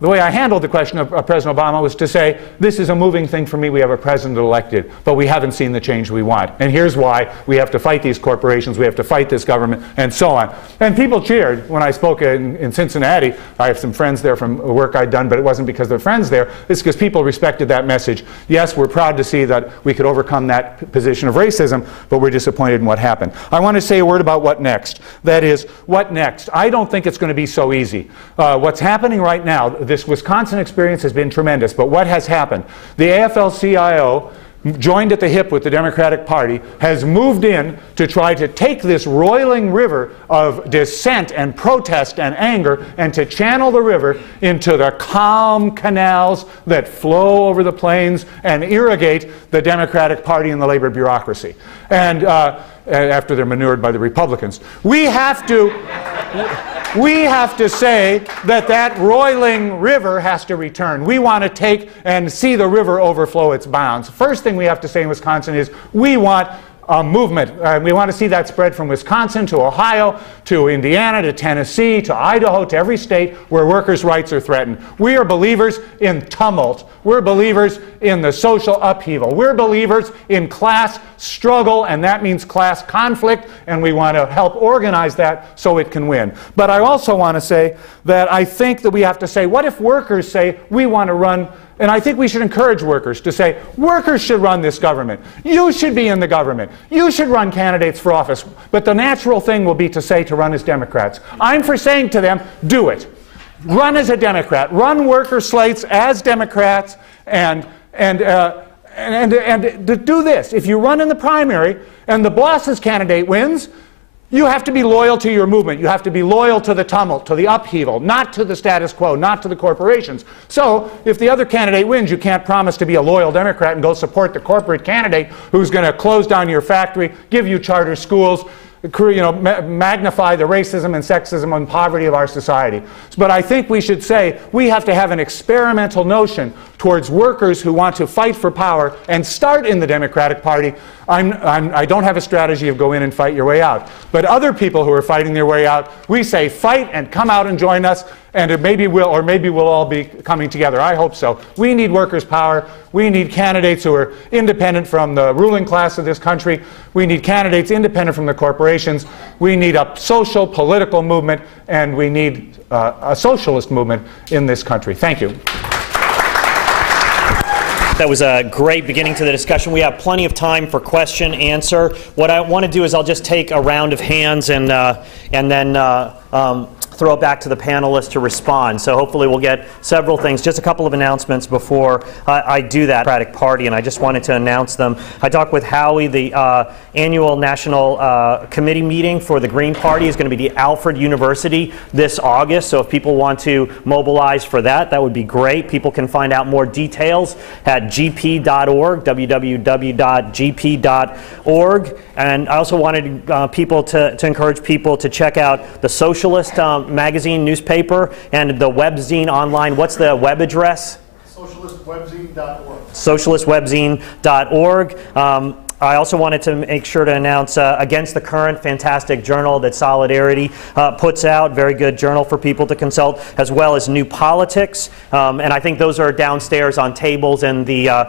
the way I handled the question of President Obama was to say, this is a moving thing for me. We have a president elected, but we haven't seen the change we want. And here's why. We have to fight these corporations. We have to fight this government, and so on. And people cheered when I spoke in Cincinnati. I have some friends there from work I'd done, but it wasn't because they're friends there. It's because people respected that message. Yes, we're proud to see that we could overcome that position of racism, but we're disappointed in what happened. I want to say a word about what next. That is, what next? I don't think it's going to be so easy. What's happening right now, this Wisconsin experience has been tremendous, but what has happened? The AFL-CIO, joined at the hip with the Democratic Party, has moved in to try to take this roiling river of dissent and protest and anger and to channel the river into the calm canals that flow over the plains and irrigate the Democratic Party and the labor bureaucracy. And after they're manured by the Republicans. We have to say that roiling river has to return. We want to take and see the river overflow its bounds. First thing we have to say in Wisconsin is we want a movement. We want to see that spread from Wisconsin to Ohio, to Indiana, to Tennessee, to Idaho, to every state where workers' rights are threatened. We are believers in tumult. We're believers in the social upheaval. We're believers in class struggle, and that means class conflict, and we want to help organize that so it can win. But I also want to say that I think that we have to say, what if workers say, we want to run. And I think we should encourage workers to say, workers should run this government. You should be in the government. You should run candidates for office. But the natural thing will be to say to run as Democrats. I'm for saying to them, do it. Run as a Democrat. Run worker slates as Democrats and do this. If you run in the primary and the boss's candidate wins, you have to be loyal to your movement. You have to be loyal to the tumult, to the upheaval, not to the status quo, not to the corporations. So if the other candidate wins, you can't promise to be a loyal Democrat and go support the corporate candidate who's going to close down your factory, give you charter schools, magnify the racism and sexism and poverty of our society. But I think we should say we have to have an experimental notion towards workers who want to fight for power and start in the Democratic Party, I don't have a strategy of go in and fight your way out. But other people who are fighting their way out, we say fight and come out and join us, and maybe we'll all be coming together. I hope so. We need workers' power. We need candidates who are independent from the ruling class of this country. We need candidates independent from the corporations. We need a social political movement, and we need a socialist movement in this country. Thank you. That was a great beginning to the discussion. We have plenty of time for question, answer. What I want to do is I'll just take a round of hands and then throw it back to the panelists to respond. So hopefully we'll get several things. Just a couple of announcements before I do that. Democratic Party, and I just wanted to announce them. I talked with Howie. The annual national committee meeting for the Green Party is going to be the Alfred University this August. So if people want to mobilize for that, that would be great. People can find out more details at gp.org, www.gp.org. And I also wanted people to encourage people to check out the Socialist magazine newspaper and the webzine online. What's the web address? Socialistwebzine.org. Socialistwebzine.org. I also wanted to make sure to announce Against the Current, fantastic journal that Solidarity puts out, very good journal for people to consult, as well as New Politics. And I think those are downstairs on tables in the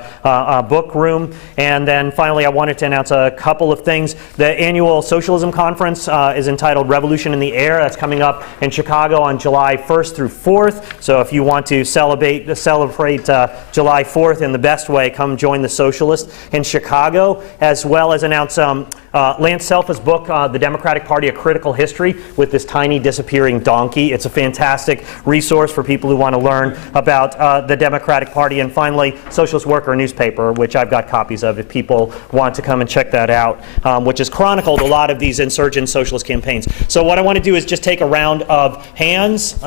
book room. And then finally, I wanted to announce a couple of things. The annual Socialism Conference is entitled Revolution in the Air. That's coming up in Chicago on July 1st through 4th. So if you want to celebrate July 4th in the best way, come join the Socialists in Chicago. As well as announce Lance Selfa's book, The Democratic Party, A Critical History, with this tiny disappearing donkey. It's a fantastic resource for people who want to learn about the Democratic Party. And finally, Socialist Worker newspaper, which I've got copies of if people want to come and check that out, which has chronicled a lot of these insurgent socialist campaigns. So what I want to do is just take a round of hands.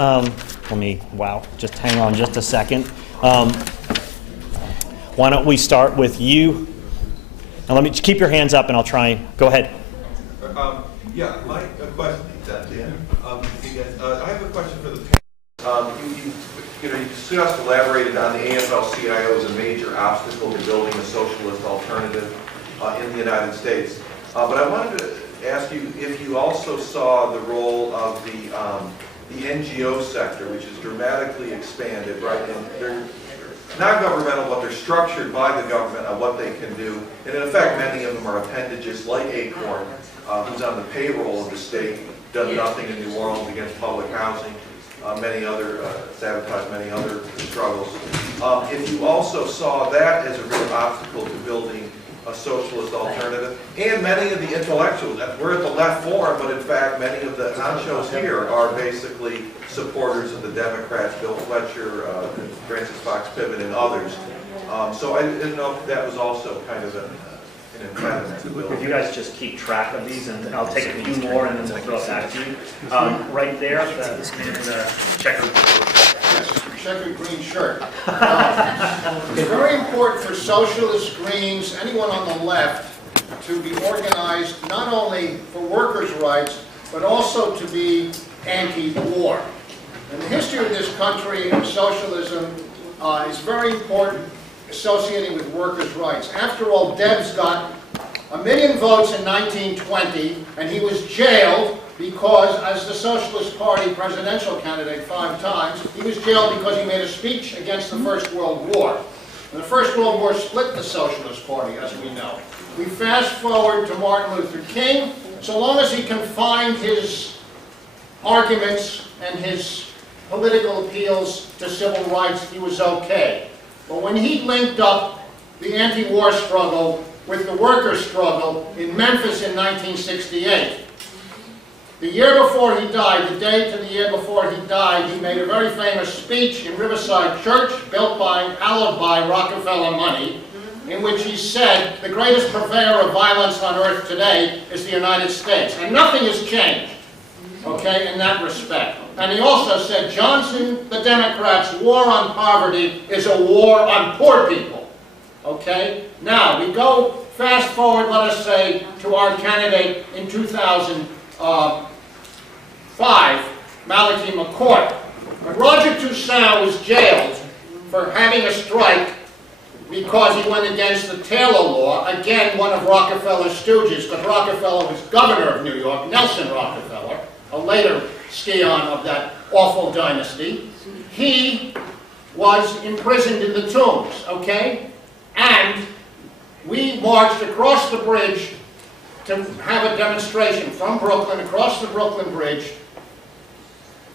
Just hang on just a second. Why don't we start with you? Now let me keep your hands up and I'll try and go ahead. Yeah, my question, Dan. I have a question for the panel. You just elaborated on the AFL-CIO as a major obstacle to building a socialist alternative in the United States. But I wanted to ask you if you also saw the role of the NGO sector, which is dramatically expanded, right? And they're non-governmental, but they're structured by the government on what they can do. And in effect, many of them are appendages like Acorn, who's on the payroll of the state, does nothing in New Orleans against public housing, sabotage many other struggles. If you also saw that as a real obstacle to building a socialist alternative, and many of the intellectuals, we're at the left forum, but in fact many of the honchos here are basically supporters of the Democrats, Bill Fletcher, Francis Fox Piven, and others. So I didn't know if that was also kind of an impediment to building. If you guys just keep track of these, and I'll take a few more and then we'll throw it back to you. Right there, the checkered. Checkered green shirt. It's very important for socialist Greens, anyone on the left, to be organized not only for workers' rights, but also to be anti-war. In the history of this country, socialism is very important associated with workers' rights. After all, Debs got 1 million votes in 1920, and he was jailed because, as the Socialist Party presidential candidate 5 times, he was jailed because he made a speech against the First World War. And the First World War split the Socialist Party, as we know. We fast forward to Martin Luther King. So long as he confined his arguments and his political appeals to civil rights, he was okay. But when he linked up the anti-war struggle with the workers' struggle in Memphis in 1968, the year before he died, the day to the year before he died, he made a very famous speech in Riverside Church, hallowed by Rockefeller money, in which he said, the greatest purveyor of violence on earth today is the United States. And nothing has changed, okay, in that respect. And he also said, Johnson, the Democrats' war on poverty is a war on poor people, okay? Now, we go fast forward, let us say, to our candidate in 2005, Malachi McCourt. When Roger Toussaint was jailed for having a strike because he went against the Taylor Law, again one of Rockefeller's stooges, because Rockefeller was governor of New York, Nelson Rockefeller, a later scion of that awful dynasty. He was imprisoned in the Tombs, okay? And we marched across the bridge to have a demonstration from Brooklyn, across the Brooklyn Bridge.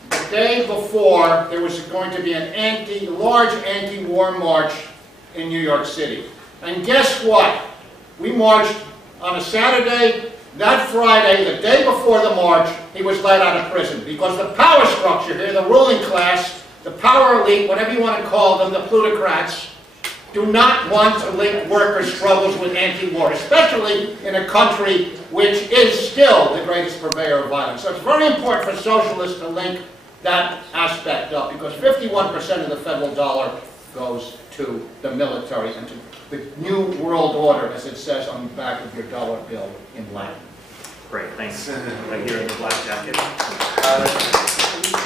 The day before, there was going to be a large anti-war march in New York City. And guess what? We marched on a Saturday. That Friday, the day before the march, he was let out of prison because the power structure here, the ruling class, the power elite, whatever you want to call them, the plutocrats, do not want to link workers' struggles with anti-war, especially in a country which is still the greatest purveyor of violence. So it's very important for socialists to link that aspect up, because 51% of the federal dollar goes to the military and to the new world order, as it says on the back of your dollar bill in Latin. Great, thanks. Right here in the black jacket.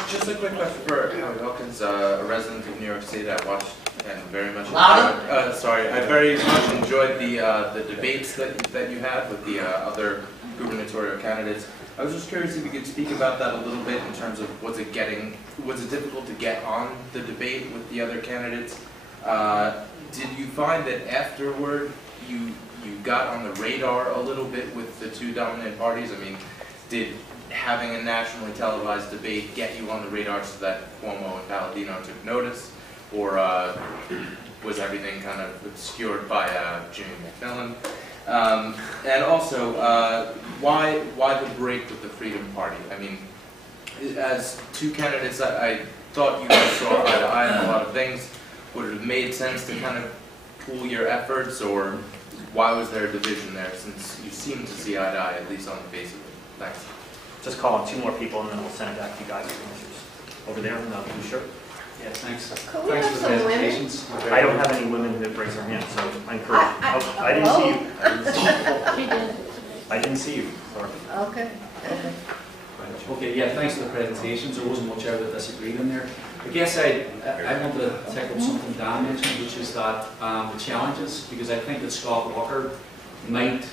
Just a quick question for Howie Hawkins, a resident of New York State. I watched and very much I very much enjoyed the debates that you had with the other gubernatorial candidates. I was just curious if you could speak about that a little bit in terms of was it difficult to get on the debate with the other candidates? Did you find that afterward you got on the radar a little bit with the two dominant parties? I mean, did having a nationally televised debate get you on the radar so that Cuomo and Palladino took notice? Or was everything kind of obscured by Jimmy McMillan? And also, why the break with the Freedom Party? I mean, as two candidates, I thought you guys saw eye to eye on a lot of things. Would it have made sense to kind of pool your efforts, or why was there a division there, since you seem to see eye to eye, at least on the face of it? Thanks. Just call on two more people, and then we'll send it back to you guys for answers. Over there in the blue shirt. Yes, thanks. Could we have some women? I don't have any women that raise their hands, so I encourage you. I didn't see you. She did. I didn't see you. Sorry. Okay. Okay, yeah, thanks for the presentations. There wasn't much I would disagree in there. I guess I wanted to take up something Dan mentioned, which is that the challenges, because I think that Scott Walker might,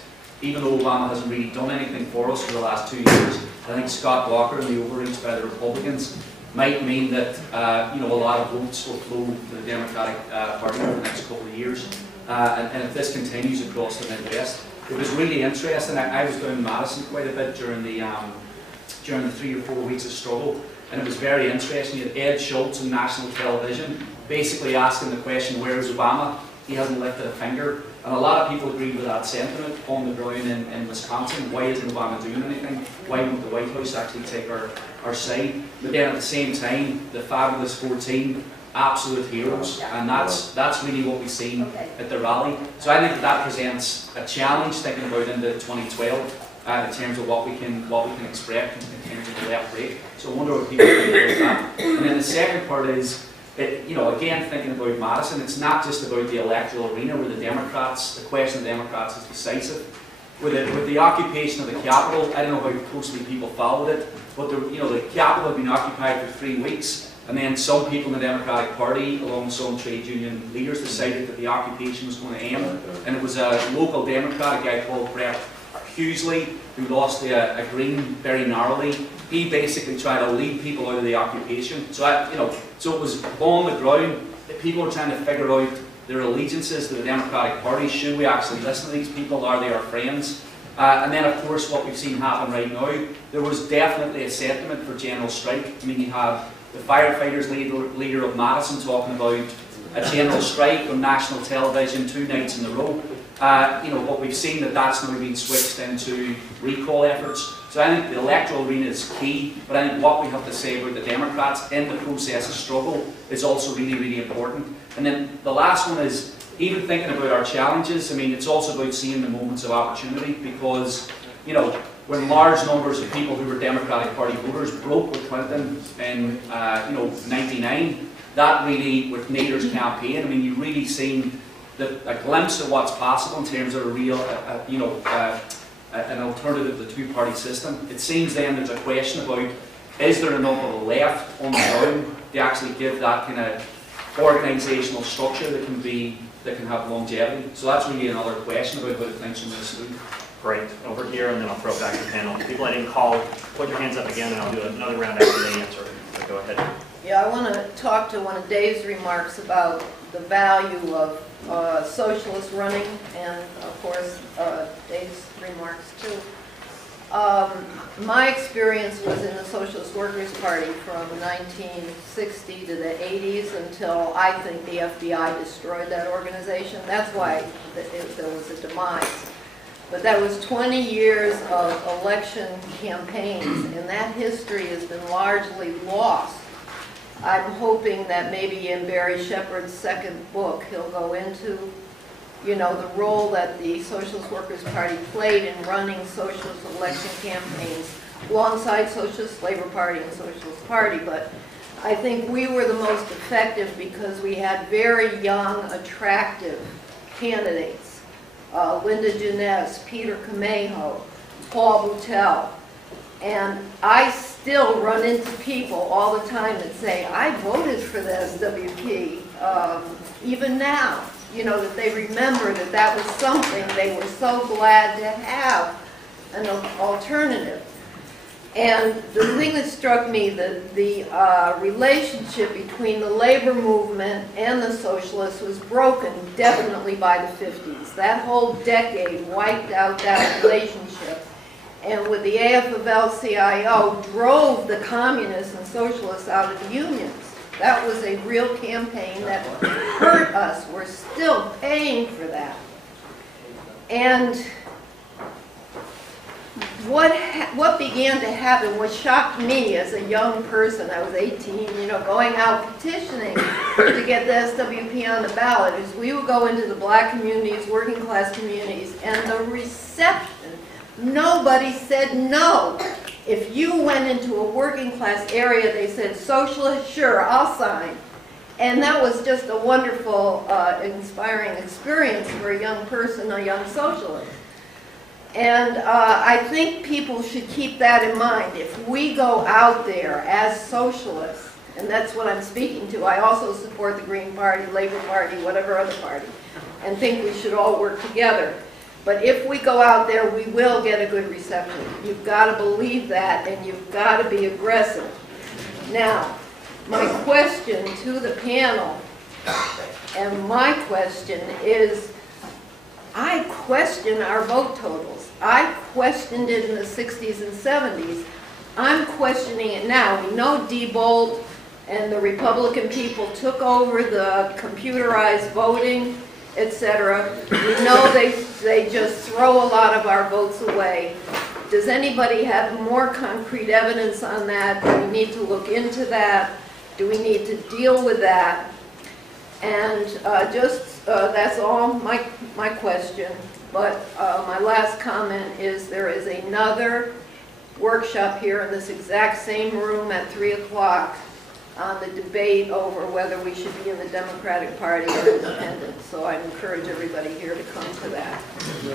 even though Obama hasn't really done anything for us for the last 2 years, I think Scott Walker and the overreach by the Republicans might mean that a lot of votes will flow to the Democratic Party over the next couple of years. And if this continues across the Midwest, it was really interesting. I was down in Madison quite a bit during the 3 or 4 weeks of struggle, and it was very interesting. You had Ed Schultz on national television basically asking the question, where is Obama? He hasn't lifted a finger. And a lot of people agreed with that sentiment on the ground in Wisconsin. Why isn't Obama doing anything? Why won't the White House actually take our side? But then at the same time, the fabulous 14, absolute heroes, and that's really what we've seen at the rally. So I think that presents a challenge thinking about into 2012 in terms of what we can expect in terms of the left break. So I wonder what people think about that. And then the second part is, again, thinking about Madison, it's not just about the electoral arena where the question of the Democrats is decisive. With the occupation of the Capitol, I don't know how closely people followed it, but the Capitol had been occupied for 3 weeks, and then some people in the Democratic Party, along with some trade union leaders, decided that the occupation was going to end. And it was a local Democrat, a guy called Brett Hughesley, who lost a Green very narrowly. He basically tried to lead people out of the occupation. So so it was on the ground that people were trying to figure out their allegiances to the Democratic Party. Should we actually listen to these people? Are they our friends? And then, of course, what we've seen happen right now, there was definitely a sentiment for general strike. I mean, you have the firefighters leader of Madison talking about a general strike on national television 2 nights in a row. But we've seen that's now been switched into recall efforts. So I think the electoral arena is key, but I think what we have to say about the Democrats in the process of struggle is also really, really important. And then the last one is, even thinking about our challenges, I mean, it's also about seeing the moments of opportunity, because, when large numbers of people who were Democratic Party voters broke with Clinton in, 99, that really, with Nader's campaign, I mean, you've really seen a glimpse of what's possible in terms of a real, an alternative to the two-party system. It seems then there's a question about, is there enough of a left on the ground to actually give that kind of organizational structure that can have longevity. So that's really another question about how to think some of this through. Great. Over here, and then I'll throw it back to the panel. People I didn't call, put your hands up again, and I'll do another round after they answer. So go ahead. Yeah, I want to talk to one of Dave's remarks about the value of socialist running, and of course Dave's remarks too. My experience was in the Socialist Workers' Party from 1960 to the 80s until I think the FBI destroyed that organization. That's why there was a demise. But that was 20 years of election campaigns, and that history has been largely lost. I'm hoping that maybe in Barry Shepard's second book, he'll go into, you know, the role that the Socialist Workers' Party played in running socialist election campaigns alongside Socialist Labor Party and Socialist Party. But I think we were the most effective because we had very young, attractive candidates. Linda Junez, Peter Camejo, Paul Boutel. And I still run into people all the time that say, I voted for the SWP, even now. You know, that they remember that that was something they were so glad to have an alternative. And the thing that struck me, the relationship between the labor movement and the socialists was broken definitely by the 50s. That whole decade wiped out that relationship. And with the AFL-CIO drove the communists and socialists out of the unions. That was a real campaign that hurt us. We're still paying for that. And what began to happen, what shocked me as a young person, I was 18, you know, going out petitioning to get the SWP on the ballot, is we would go into the black communities, working class communities, and the reception, nobody said no. If you went into a working class area, they said, socialist, sure, I'll sign. And that was just a wonderful, inspiring experience for a young person, a young socialist. And I think people should keep that in mind. If we go out there as socialists, and that's what I'm speaking to, I also support the Green Party, Labor Party, whatever other party, and think we should all work together. But if we go out there, we will get a good reception. You've got to believe that, and you've got to be aggressive. Now, my question to the panel, and my question is, I question our vote totals. I questioned it in the 60s and 70s. I'm questioning it now. We know Diebold and the Republican people took over the computerized voting, etc. We know they just throw a lot of our votes away. Does anybody have more concrete evidence on that? Do we need to look into that? Do we need to deal with that? And that's all my question. But my last comment is there is another workshop here in this exact same room at 3 o'clock on the debate over whether we should be in the Democratic Party or independent. So I encourage everybody here to come to that.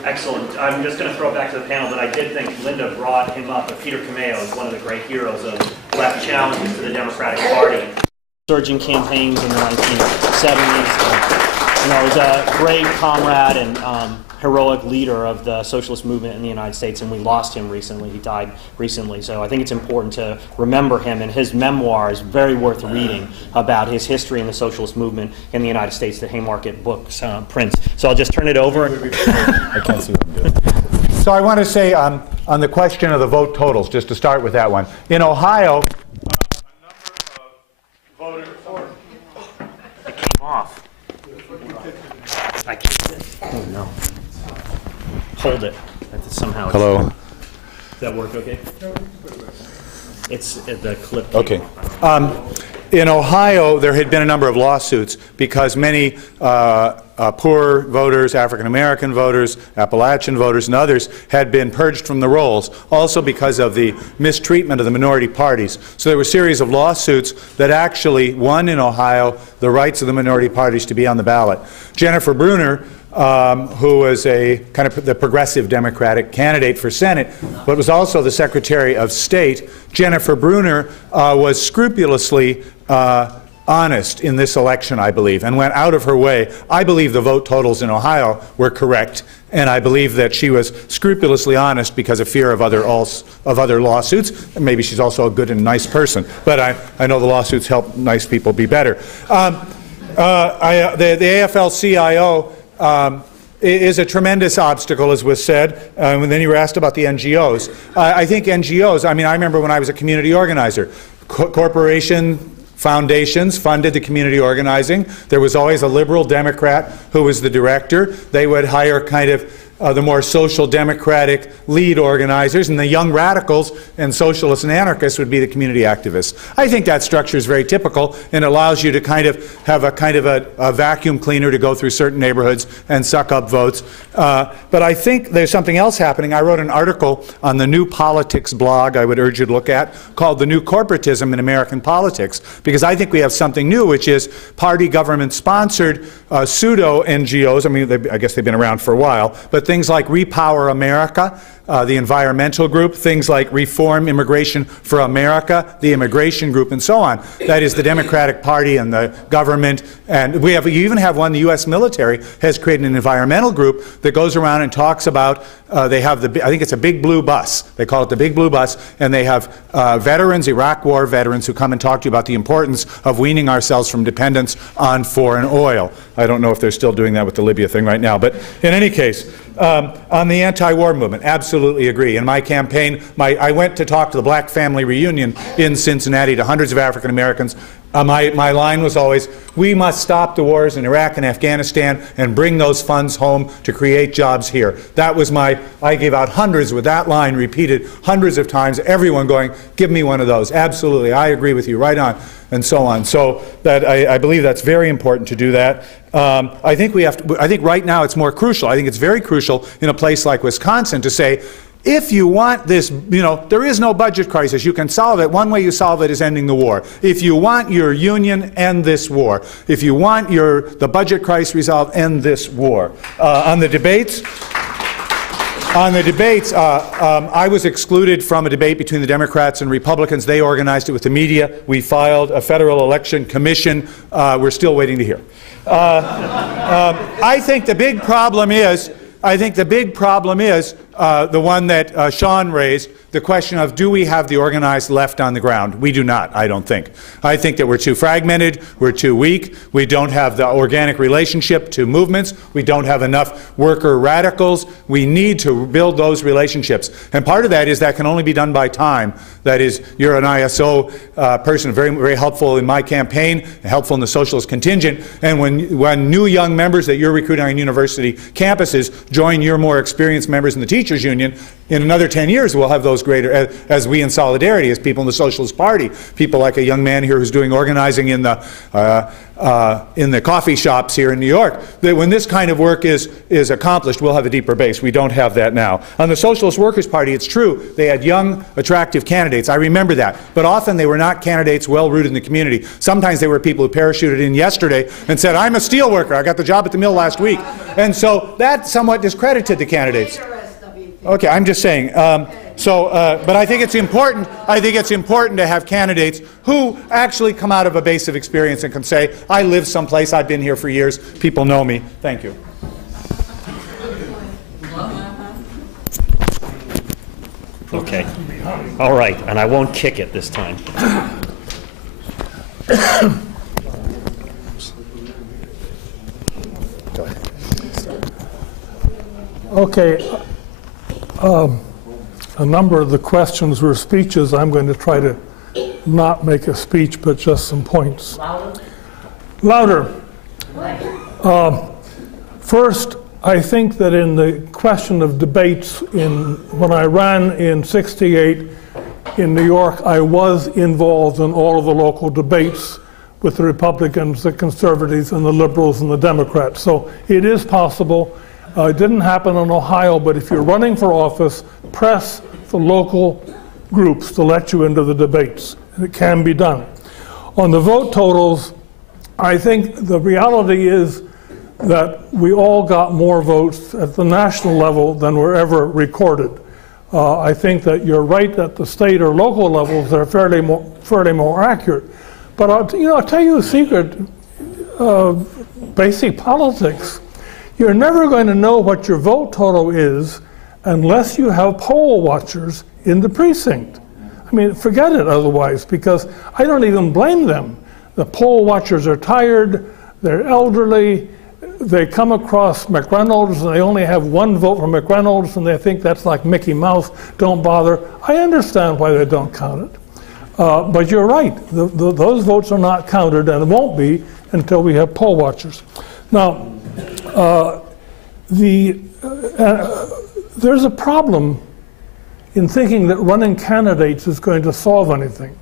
Excellent. I'm just going to throw it back to the panel, but I did think Linda brought him up. But Peter Camejo is one of the great heroes of left challenges to the Democratic Party. Surging campaigns in the 1970s. You know, he was a great comrade and heroic leader of the socialist movement in the United States, and we lost him recently. He died recently, so I think it's important to remember him, and his memoir is very worth reading about his history in the socialist movement in the United States that Haymarket Books prints. So I'll just turn it over. I can't see what I'm doing. So I want to say on the question of the vote totals, just to start with that one. In Ohio, a number of voters... I came off. I can't. Oh, no. Hold it. Somehow. Hello. Does that work okay? It's the clip. Okay. In Ohio, there had been a number of lawsuits because many poor voters, African-American voters, Appalachian voters, and others had been purged from the rolls, also because of the mistreatment of the minority parties. So there were a series of lawsuits that actually won in Ohio the rights of the minority parties to be on the ballot. Jennifer Brunner, who was a kind of the progressive Democratic candidate for Senate, but was also the Secretary of State. Jennifer Brunner was scrupulously honest in this election, I believe, and went out of her way. I believe the vote totals in Ohio were correct, and I believe that she was scrupulously honest because of fear of other lawsuits. And maybe she's also a good and nice person, but I know the lawsuits help nice people be better. The AFL-CIO is a tremendous obstacle, as was said, and then you were asked about the NGOs. I think NGOs, I mean, I remember when I was a community organizer, corporation foundations funded the community organizing. There was always a liberal Democrat who was the director. They would hire kind of the more social democratic lead organizers, and the young radicals and socialists and anarchists would be the community activists. I think that structure is very typical and allows you to kind of have a vacuum cleaner to go through certain neighborhoods and suck up votes. But I think there's something else happening. I wrote an article on the New Politics blog I would urge you to look at, called The New Corporatism in American Politics, because I think we have something new, which is party government sponsored pseudo-NGOs. I mean, I guess they've been around for a while, but things like Repower America, the environmental group, things like Reform Immigration for America, the immigration group, and so on. That is the Democratic Party and the government. And you even have one, the U.S. military has created an environmental group that goes around and talks about, they have I think it's a big blue bus. They call it the big blue bus, and they have veterans, Iraq War veterans, who come and talk to you about the importance of weaning ourselves from dependence on foreign oil. I don't know if they're still doing that with the Libya thing right now, but in any case, on the anti-war movement, absolutely agree. In my campaign, I went to talk to the Black Family Reunion in Cincinnati to hundreds of African Americans. My line was always, we must stop the wars in Iraq and Afghanistan and bring those funds home to create jobs here. That was I gave out hundreds with that line repeated hundreds of times, everyone going, give me one of those. Absolutely, I agree with you, right on, and so on. So that I believe that's very important to do that. I think right now it's more crucial. I think it's very crucial in a place like Wisconsin to say, if you want this, there is no budget crisis. You can solve it. One way you solve it is ending the war. If you want your union, end this war. If you want the budget crisis resolved, end this war. On the debates, I was excluded from a debate between the Democrats and Republicans. They organized it with the media. We filed a Federal Election Commission. We're still waiting to hear. I think the big problem is, the one that Sean raised, the question of, do we have the organized left on the ground? We do not, I don't think. I think that we're too fragmented, we're too weak, we don't have the organic relationship to movements, we don't have enough worker radicals. We need to build those relationships. And part of that is that can only be done by time. That is, you're an ISO person, very, very helpful in my campaign, helpful in the socialist contingent, and when new young members that you're recruiting on university campuses join your more experienced members in the teachers union, in another 10 years we'll have those greater, as we in solidarity, as people in the Socialist Party, people like a young man here who's doing organizing in the coffee shops here in New York, that when this kind of work is accomplished, we'll have a deeper base. We don't have that now. On the Socialist Workers' Party, it's true, they had young, attractive candidates. I remember that. But often they were not candidates well-rooted in the community. Sometimes they were people who parachuted in yesterday and said, I'm a steel worker, I got the job at the mill last week. And so that somewhat discredited the candidates. Okay, I'm just saying. But I think it's important. I think it's important to have candidates who actually come out of a base of experience and can say, "I live someplace. I've been here for years. People know me." Thank you. Okay. All right, and I won't kick it this time. Okay. A number of the questions were speeches. I'm going to try to not make a speech, but just some points. Louder. First, I think that in the question of debates, when I ran in '68 in New York, I was involved in all of the local debates with the Republicans, the Conservatives, and the Liberals and the Democrats. So it is possible. It didn't happen in Ohio, but if you're running for office, press the local groups to let you into the debates. It can be done. On the vote totals, I think the reality is that we all got more votes at the national level than were ever recorded. I think that you're right that the state or local levels are fairly more accurate. But I'll tell you a secret of basic politics. You're never going to know what your vote total is unless you have poll watchers in the precinct. I mean, forget it otherwise, because I don't even blame them. The poll watchers are tired, they're elderly, they come across McReynolds and they only have one vote for McReynolds and they think that's like Mickey Mouse, don't bother. I understand why they don't count it. But you're right, those votes are not counted and it won't be until we have poll watchers. Now, there's a problem in thinking that running candidates is going to solve anything.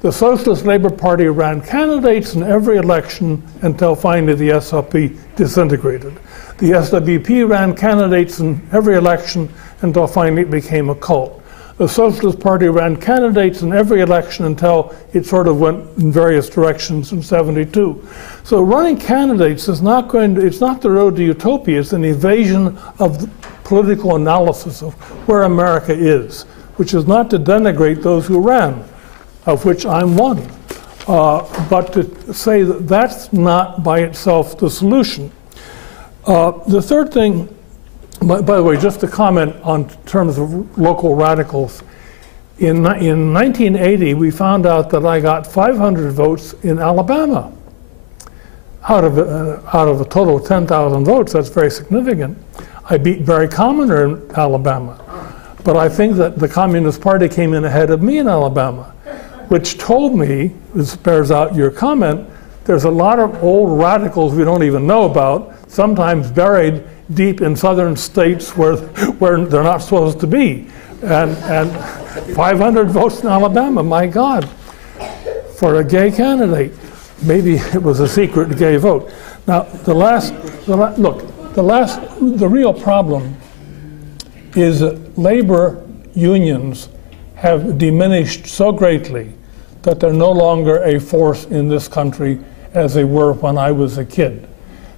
The Socialist Labor Party ran candidates in every election until finally the SLP disintegrated. The SWP ran candidates in every election until finally it became a cult. The Socialist Party ran candidates in every election until it sort of went in various directions in '72. So running candidates is not it's not the road to utopia, it's an evasion of the political analysis of where America is, which is not to denigrate those who ran, of which I'm one, but to say that that's not by itself the solution. The third thing, by the way, just to comment on terms of local radicals, in 1980 we found out that I got 500 votes in Alabama. Out of a total of 10,000 votes, that's very significant. I beat Barry Commoner in Alabama, but I think that the Communist Party came in ahead of me in Alabama, which told me, this bears out your comment, there's a lot of old radicals we don't even know about, sometimes buried deep in southern states where they're not supposed to be. And 500 votes in Alabama, my God, for a gay candidate. Maybe it was a secret gay vote. Now, the real problem is that labor unions have diminished so greatly that they're no longer a force in this country as they were when I was a kid.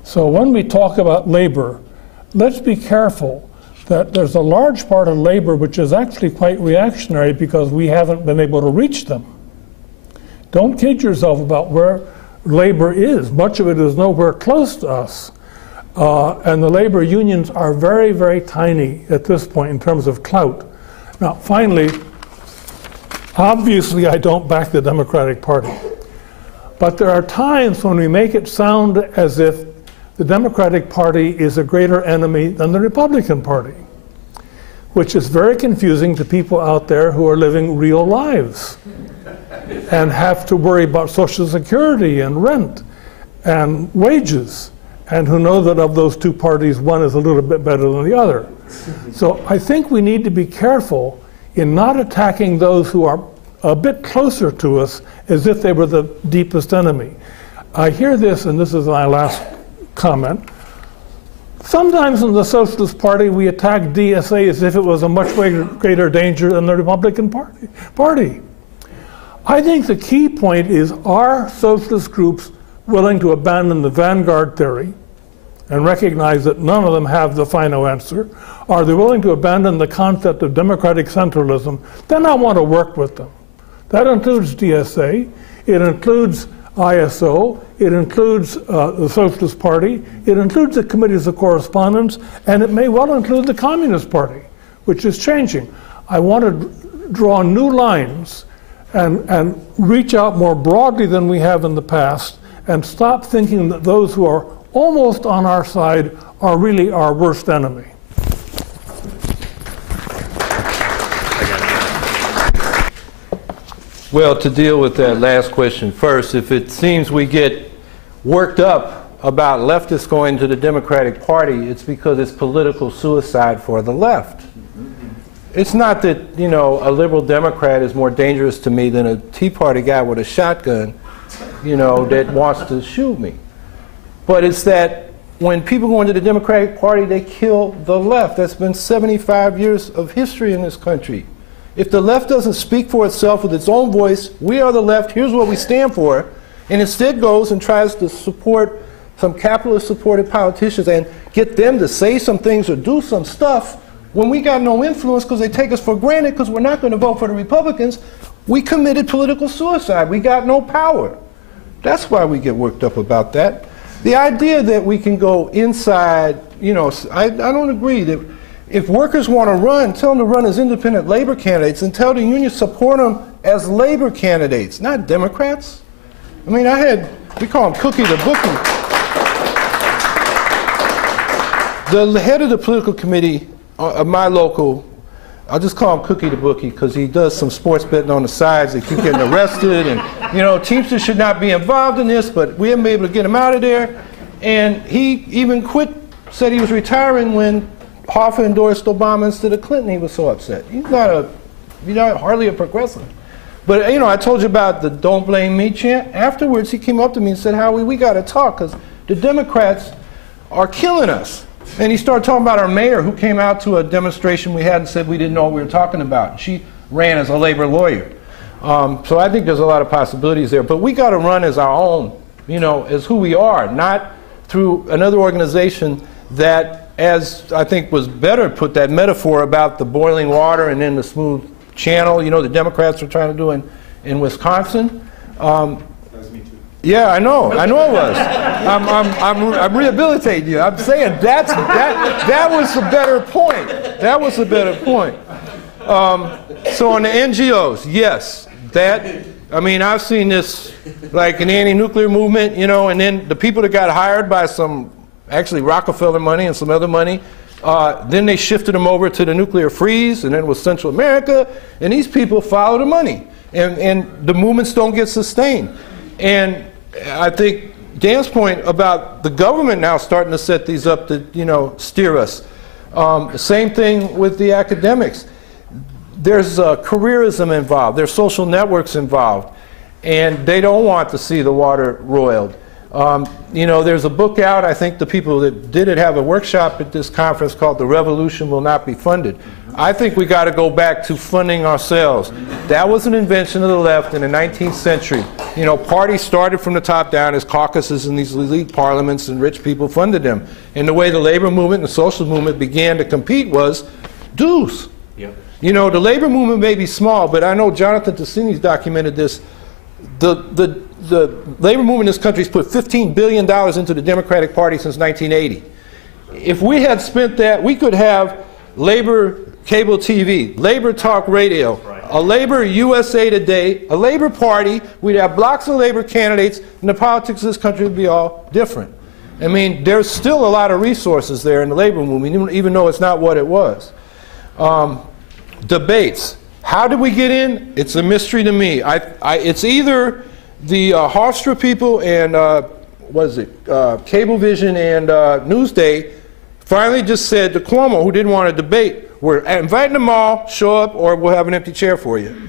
So when we talk about labor, let's be careful that there's a large part of labor which is actually quite reactionary because we haven't been able to reach them. Don't kid yourself about where labor is. Much of it is nowhere close to us. And the labor unions are very, very tiny at this point in terms of clout. Now, finally, obviously I don't back the Democratic Party. But there are times when we make it sound as if the Democratic Party is a greater enemy than the Republican Party, which is very confusing to people out there who are living real lives and have to worry about Social Security and rent and wages, and who know that of those two parties, one is a little bit better than the other. So I think we need to be careful in not attacking those who are a bit closer to us as if they were the deepest enemy. I hear this, and this is my last comment. Sometimes in the Socialist Party, we attack DSA as if it was a much greater danger than the Republican Party. I think the key point is, are socialist groups willing to abandon the vanguard theory and recognize that none of them have the final answer? Are they willing to abandon the concept of democratic centralism? Then I want to work with them. That includes DSA, it includes ISO, it includes the Socialist Party, it includes the Committees of Correspondence, and it may well include the Communist Party, which is changing. I want to draw new lines and reach out more broadly than we have in the past, and stop thinking that those who are almost on our side are really our worst enemy. Well, to deal with that last question first, if it seems we get worked up about leftists going to the Democratic Party, it's because it's political suicide for the left. It's not that, you know, a liberal Democrat is more dangerous to me than a Tea Party guy with a shotgun, you know, that wants to shoot me. But it's that when people go into the Democratic Party, they kill the left. That's been 75 years of history in this country. If the left doesn't speak for itself with its own voice, we are the left, here's what we stand for, and instead goes and tries to support some capitalist-supported politicians and get them to say some things or do some stuff when we got no influence because they take us for granted because we're not going to vote for the Republicans, we committed political suicide. We got no power. That's why we get worked up about that. The idea that we can go inside, you know, I don't agree that if workers want to run, tell them to run as independent labor candidates and tell the union support them as labor candidates, not Democrats. I mean, we call him Cookie the Bookie. The head of the political committee of my local, I'll just call him Cookie the Bookie because he does some sports betting on the sides. They keep getting arrested, and you know, Teamsters should not be involved in this, but we haven't been able to get him out of there. And he even quit, said he was retiring when Hoffa endorsed Obama instead of Clinton. He was so upset. He's not hardly a progressive. But you know, I told you about the "Don't blame me" chant. Afterwards, he came up to me and said, "Howie, we got to talk because the Democrats are killing us." And he started talking about our mayor who came out to a demonstration we had and said we didn't know what we were talking about. She ran as a labor lawyer. So I think there's a lot of possibilities there. But we got to run as our own, you know, as who we are, not through another organization that, as I think was better put that metaphor about the boiling water and then the smooth channel, you know, the Democrats are trying to do in Wisconsin. Yeah, I know it was. I'm rehabilitating you. I'm saying that was a better point. That was a better point. So on the NGOs, yes, I mean, I've seen this like an anti-nuclear movement, you know, and then the people that got hired by some, actually Rockefeller money and some other money, then they shifted them over to the nuclear freeze, and then it was Central America, and these people follow the money, and the movements don't get sustained. And I think Dan's point about the government now starting to set these up to, you know, steer us. Same thing with the academics. There's careerism involved. There's social networks involved. And they don't want to see the water roiled. You know, there's a book out. I think the people that did it have a workshop at this conference called "The Revolution Will Not Be Funded." I think we got to go back to funding ourselves. That was an invention of the left in the 19th century. You know, parties started from the top down as caucuses in these elite parliaments, and rich people funded them. And the way the labor movement and the social movement began to compete was dues. Yep. You know, the labor movement may be small, but I know Jonathan Tassini's documented this. The labor movement in this country has put $15 billion into the Democratic Party since 1980. If we had spent that, we could have labor cable TV, labor talk radio, a labor USA Today, a labor party. We'd have blocks of labor candidates, and the politics of this country would be all different. I mean, there's still a lot of resources there in the labor movement, even though it's not what it was. Debates. How did we get in? It's a mystery to me. It's either the Hofstra people and, what is it, Cablevision and Newsday finally just said to Cuomo, who didn't want to debate, we're inviting them all, show up, or we'll have an empty chair for you.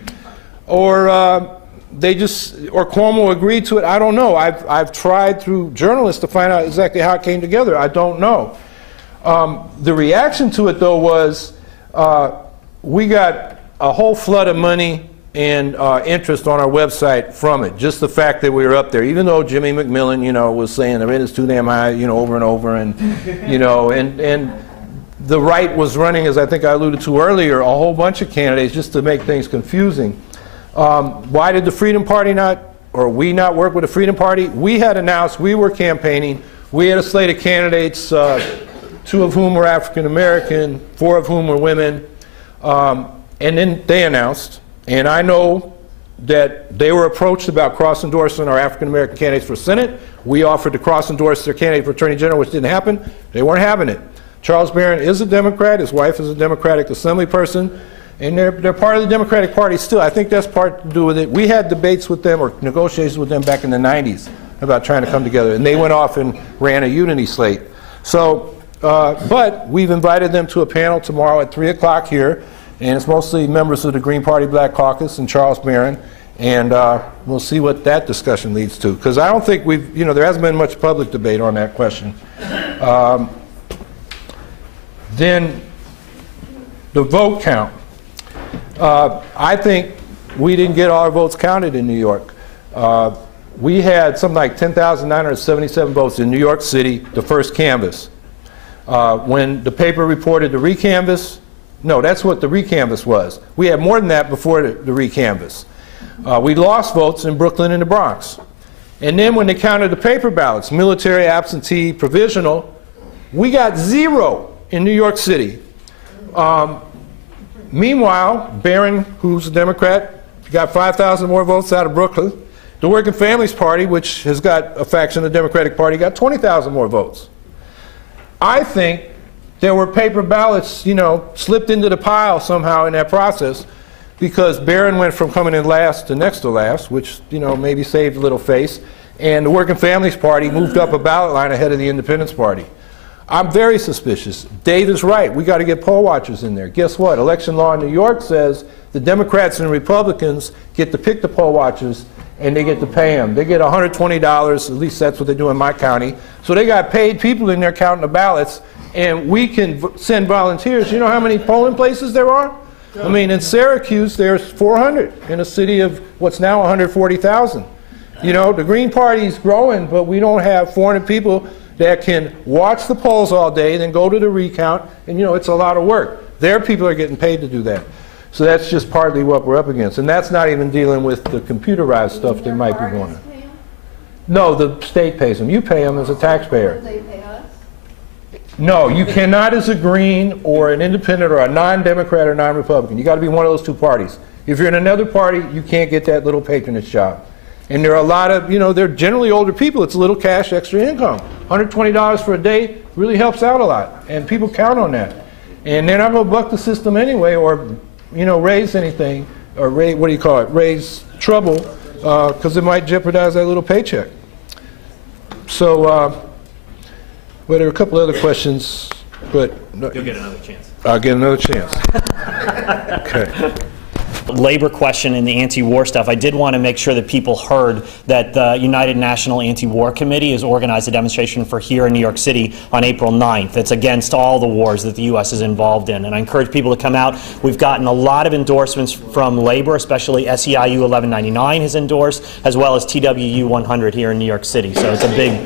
Or or Cuomo agreed to it. I don't know. I've tried through journalists to find out exactly how it came together. I don't know. The reaction to it, though, was we got a whole flood of money and interest on our website from it. Just the fact that we were up there, even though Jimmy McMillan, you know, was saying the rate is too damn high, you know, over and over, and you know, and the right was running, as I think I alluded to earlier, a whole bunch of candidates just to make things confusing. Why did the Freedom Party we not work with the Freedom Party? We had announced we were campaigning. We had a slate of candidates, 2 of whom were African American, 4 of whom were women. And then they announced, and I know that they were approached about cross-endorsing our African-American candidates for Senate. We offered to cross-endorse their candidate for Attorney General, which didn't happen. They weren't having it. Charles Barron is a Democrat. His wife is a Democratic Assembly person. And they're part of the Democratic Party still. I think that's part to do with it. We had debates with them or negotiations with them back in the 90s about trying to come together. And they went off and ran a unity slate. So, but we've invited them to a panel tomorrow at 3 o'clock here. And it's mostly members of the Green Party Black Caucus and Charles Barron. And we'll see what that discussion leads to. Because I don't think there hasn't been much public debate on that question. Then the vote count. I think we didn't get all our votes counted in New York. We had something like 10,977 votes in New York City, the first canvass. When the paper reported the recanvass, no, that's what the recanvass was. We had more than that before the recanvass. We lost votes in Brooklyn and the Bronx. And then when they counted the paper ballots, military, absentee, provisional, we got 0 in New York City. Meanwhile, Barron, who's a Democrat, got 5,000 more votes out of Brooklyn. The Working Families Party, which has got a faction of the Democratic Party, got 20,000 more votes. I think there were paper ballots, you know, slipped into the pile somehow in that process, because Barron went from coming in last to next to last, which, you know, maybe saved a little face, and the Working Families Party moved up a ballot line ahead of the Independence Party. I'm very suspicious. Dave is right. We got to get poll watchers in there. Guess what? Election law in New York says the Democrats and Republicans get to pick the poll watchers, and they get to pay them. They get $120, at least that's what they do in my county. So they got paid people in there counting the ballots, and we can send volunteers. You know how many polling places there are? I mean, in Syracuse, there's 400 in a city of what's now 140,000. You know, the Green Party's growing, but we don't have 400 people that can watch the polls all day, then go to the recount, and, you know, it's a lot of work. Their people are getting paid to do that. So that's just partly what we're up against. And that's not even dealing with the computerized stuff that might be going on. No, the state pays them. You pay them as a taxpayer. They pay us? No, you cannot as a Green or an Independent or a non-Democrat or non-Republican. You got to be one of those two parties. If you're in another party, you can't get that little patronage job. And there are a lot of, you know, they're generally older people. It's a little cash extra income. $120 for a day really helps out a lot. And people count on that. And they're not going to buck the system anyway, or, you know, raise anything, or raise, what do you call it, raise trouble, because it might jeopardize that little paycheck. So, well, there are a couple other questions, but You'll get another chance. I'll get another chance. Okay. Labor question and the anti-war stuff, I did want to make sure that people heard that the United National Anti-War Committee has organized a demonstration for here in New York City on April 9th. It's against all the wars that the U.S. is involved in, and I encourage people to come out. We've gotten a lot of endorsements from labor, especially SEIU 1199 has endorsed, as well as TWU 100 here in New York City. So it's a big...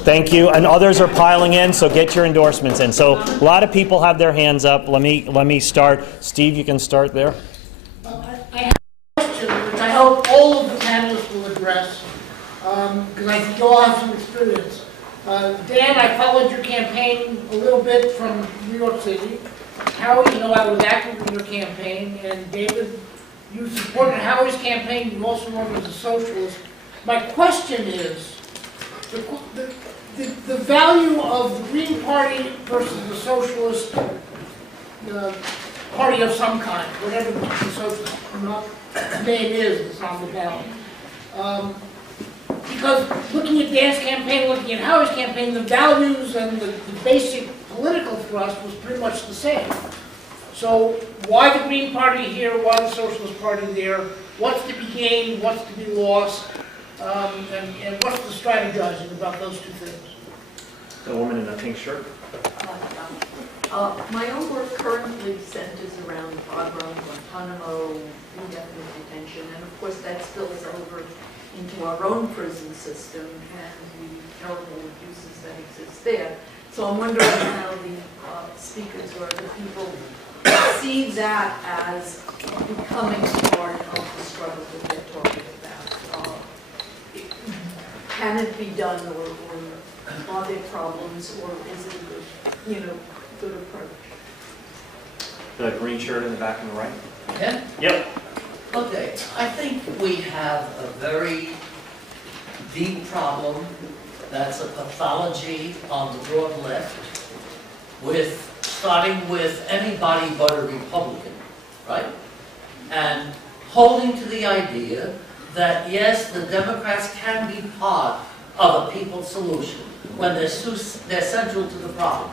Thank you, and others are piling in, so get your endorsements in. So a lot of people have their hands up. Let me start. Steve, you can start there. I have a question which I hope all of the panelists will address, because I think you all have some experience. Dan, I followed your campaign a little bit from New York City. Howie, you know, I was active in your campaign, and David, you supported Howie's campaign. You also worked as a socialist. My question is, the value of the Green Party versus the Socialist party of some kind, whatever the socialist name is that's on the ballot. Because looking at Dan's campaign, looking at Howie's campaign, the values and the basic political thrust was pretty much the same. So why the Green Party here, why the Socialist Party there? What's to be gained, what's to be lost? And what's the strategizing about those two things? The woman in the pink shirt. My own work currently centers around Bagram, Guantanamo, indefinite detention, and of course that spills over into our own prison system and the terrible abuses that exist there. So I'm wondering how the speakers or the people see that as becoming part of the struggle that they're talking about. Can it be done, or are there problems, or is it a good, good approach? The green shirt in the back on the right. Yeah? Yep. Okay, I think we have a very deep problem that's a pathology on the broad left, starting with anybody but a Republican, right? And holding to the idea that yes, the Democrats can be part of a people's solution when they're central to the problem.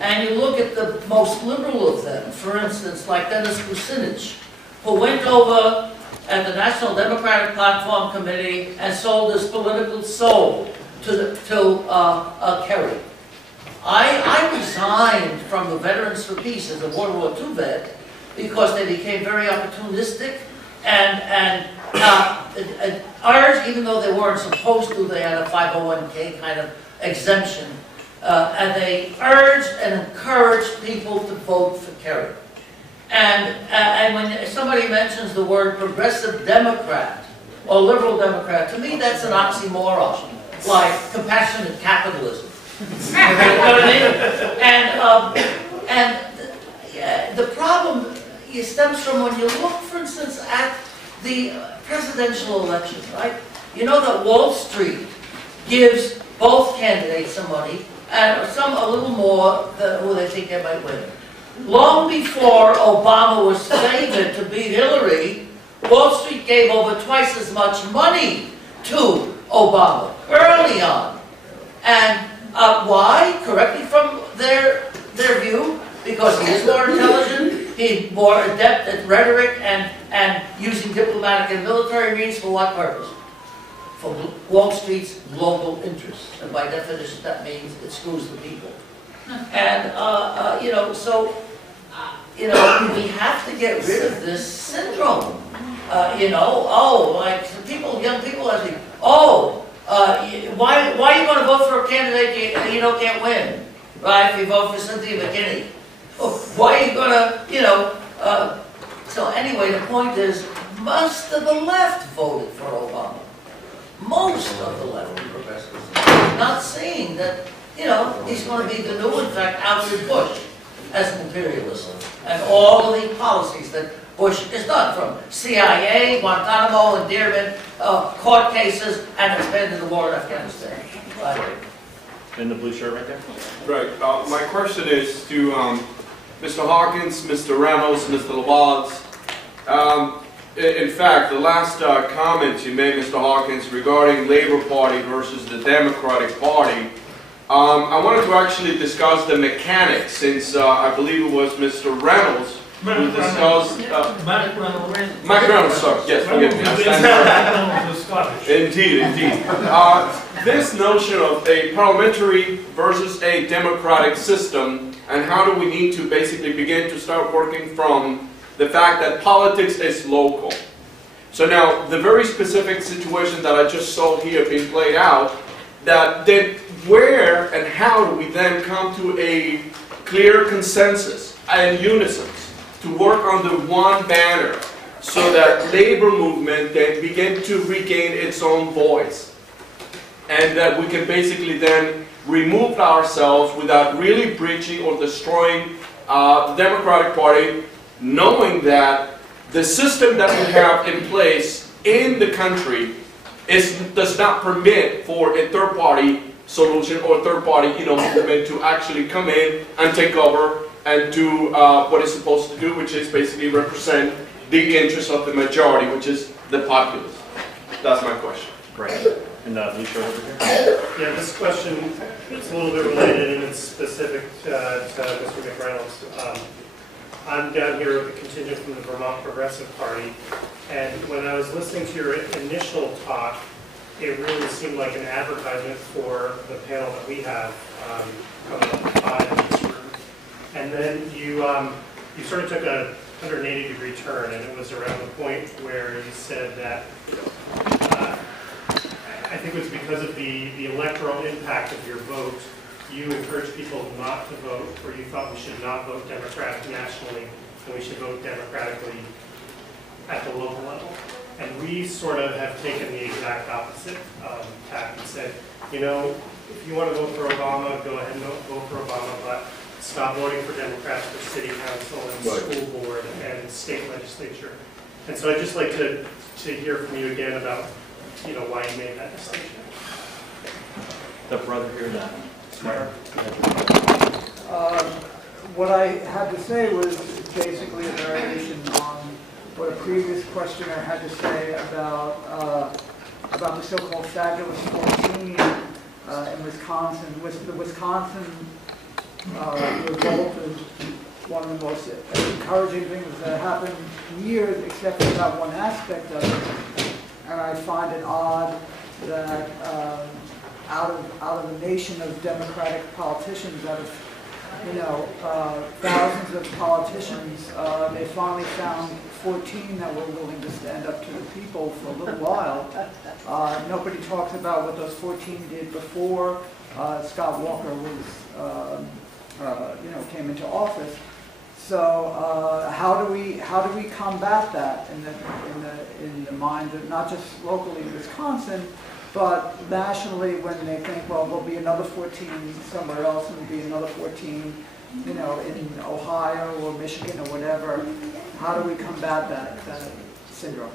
And you look at the most liberal of them, for instance, like Dennis Kucinich, who went over at the National Democratic Platform Committee and sold his political soul to Kerry. I resigned from the Veterans for Peace as a World War II vet because they became very opportunistic and urged, even though they weren't supposed to, they had a 501k kind of exemption, and they urged and encouraged people to vote for Kerry. And when somebody mentions the word progressive Democrat, or liberal Democrat, to me that's an oxymoron, like compassionate capitalism. You know what I mean? And the problem stems from when you look, for instance, at the presidential election, right? You know that Wall Street gives both candidates some money, and some a little more than who they think they might win. Long before Obama was favored to beat Hillary, Wall Street gave over twice as much money to Obama early on. And why? Correctly from their view, because he is more intelligent, he's more adept at rhetoric and using diplomatic and military means for what purpose? For Wall Street's local interests. And by definition that means it screws the people. And, you know, so, you know, we have to get rid of this syndrome. You know, oh, like people, young people ask me, oh, why are you going to vote for a candidate you know can't win, right? If you vote for Cynthia McKinney, oh, why are you going to, you know? So anyway, the point is, most of the left voted for Obama. Most of the left progressives, not seeing that, you know, he's going to be the new, in fact, Alfred Bush as an imperialist, and all of the policies that Bush has done, from CIA, Guantanamo, endearment, court cases, and expanded the war in Afghanistan. Right. In the blue shirt right there. Right. My question is to Mr. Hawkins, Mr. Reynolds, Mr. Botz. In fact, the last comment you made, Mr. Hawkins, regarding Labor Party versus the Democratic Party, I wanted to actually discuss the mechanics, since I believe it was Mr. Reynolds who discussed... McReynolds, sorry, yes, forgive me. Indeed, indeed. This notion of a parliamentary versus a democratic system, and how do we need to basically begin to start working from the fact that politics is local. So now, the very specific situation that I just saw here being played out, that then where and how do we then come to a clear consensus and unison to work under one banner so that labor movement then begin to regain its own voice, and that we can basically then remove ourselves without really breaching or destroying the Democratic Party, knowing that the system that we have in place in the country does not permit for a third-party solution or third-party movement to actually come in and take over and do what it's supposed to do, which is basically represent the interests of the majority, which is the populace. That's my question. Great. And blue shirt over here. Yeah, this question is a little bit related, and it's specific to Mr. McReynolds. I'm down here with a contingent from the Vermont Progressive Party, and when I was listening to your initial talk, it really seemed like an advertisement for the panel that we have coming up at 5 in this room. And then you sort of took a 180-degree turn, and it was around the point where you said that I think it was because of the electoral impact of your vote, you encouraged people not to vote, or you thought we should not vote Democratic nationally, and we should vote democratically at the local level. And we sort of have taken the exact opposite tack and said, you know, if you want to vote for Obama, go ahead and vote for Obama, but stop voting for Democrats for city council and school board and state legislature. And so I'd just like to hear from you again about, you know, why you made that distinction. The brother here now. What I had to say was basically a variation on what a previous questioner had to say about the so-called fabulous 14 in Wisconsin. The Wisconsin revolt is one of the most encouraging things that happened in years, except for about one aspect of it. And I find it odd that out of a nation of Democratic politicians, out of thousands of politicians, they finally found 14 that were willing to stand up to the people for a little while. Nobody talks about what those 14 did before Scott Walker was, came into office. So how do we combat that in the minds of not just locally in Wisconsin, but nationally when they think, well, there'll be another 14 somewhere else and there'll be another 14, you know, in Ohio or Michigan or whatever. How do we combat that syndrome?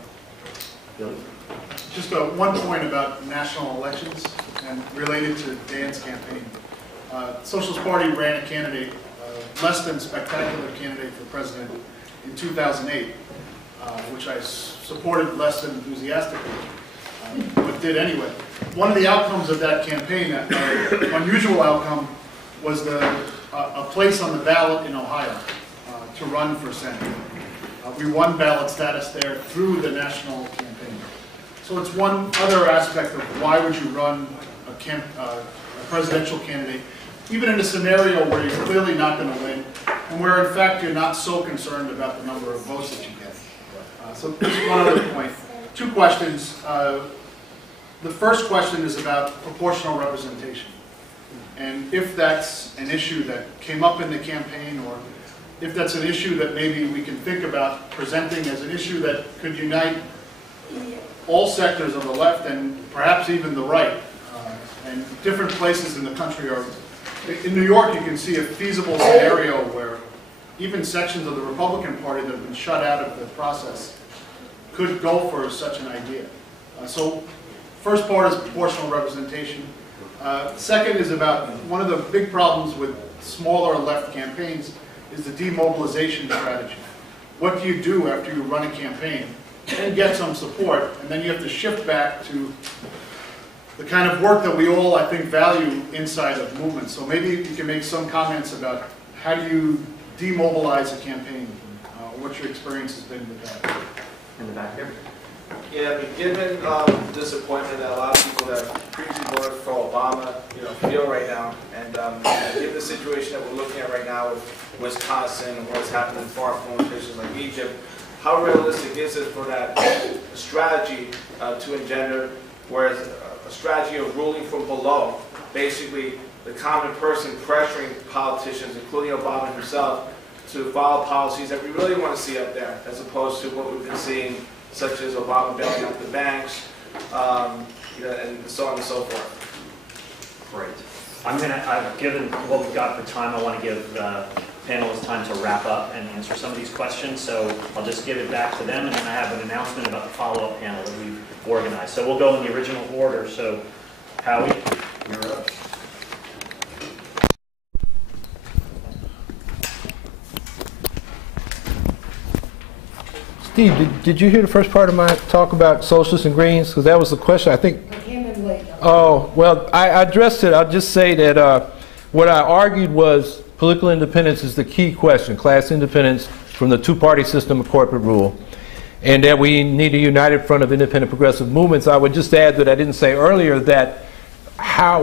Just one point about national elections and related to Dan's campaign. Socialist Party ran a candidate, less than spectacular candidate for president in 2008, which I supported less than enthusiastically, but did anyway. One of the outcomes of that campaign, unusual outcome, was a place on the ballot in Ohio to run for Senate. We won ballot status there through the national campaign. So it's one other aspect of why would you run a presidential candidate, even in a scenario where you're clearly not going to win, and where in fact you're not so concerned about the number of votes that you get. So just one other point. Two questions. The first question is about proportional representation. And if that's an issue that came up in the campaign, or if that's an issue that maybe we can think about presenting as an issue that could unite all sectors of the left and perhaps even the right. And different places in the country are, in New York you can see a feasible scenario where even sections of the Republican Party that have been shut out of the process could go for such an idea. So first part is proportional representation. Second is about one of the big problems with smaller left campaigns is the demobilization strategy. What do you do after you run a campaign and get some support, and then you have to shift back to the kind of work that we all, I think, value inside of movements. So maybe you can make some comments about how do you demobilize a campaign, what your experience has been with that. In the back here. Yeah, I mean, given disappointment that a lot of people that previously voted for Obama, feel right now, and given the situation that we're looking at right now with Wisconsin and what's happening in far-flung places like Egypt, how realistic is it for that strategy to engender, whereas a strategy of ruling from below, basically the common person pressuring politicians, including Obama himself, to follow policies that we really want to see up there, as opposed to what we've been seeing, such as Obama bailing out the banks, and so on and so forth. Great. Given what we've got for time, I want to give the panelists time to wrap up and answer some of these questions. So I'll just give it back to them, and then I have an announcement about the follow-up panel that we've organized. So we'll go in the original order. So Howie, you're up. Steve, did you hear the first part of my talk about socialists and greens? Because that was the question, I think. I came in late. Oh, well, I addressed it. I'll just say that what I argued was political independence is the key question, class independence from the two-party system of corporate rule, and that we need a united front of independent progressive movements. I would just add that I didn't say earlier that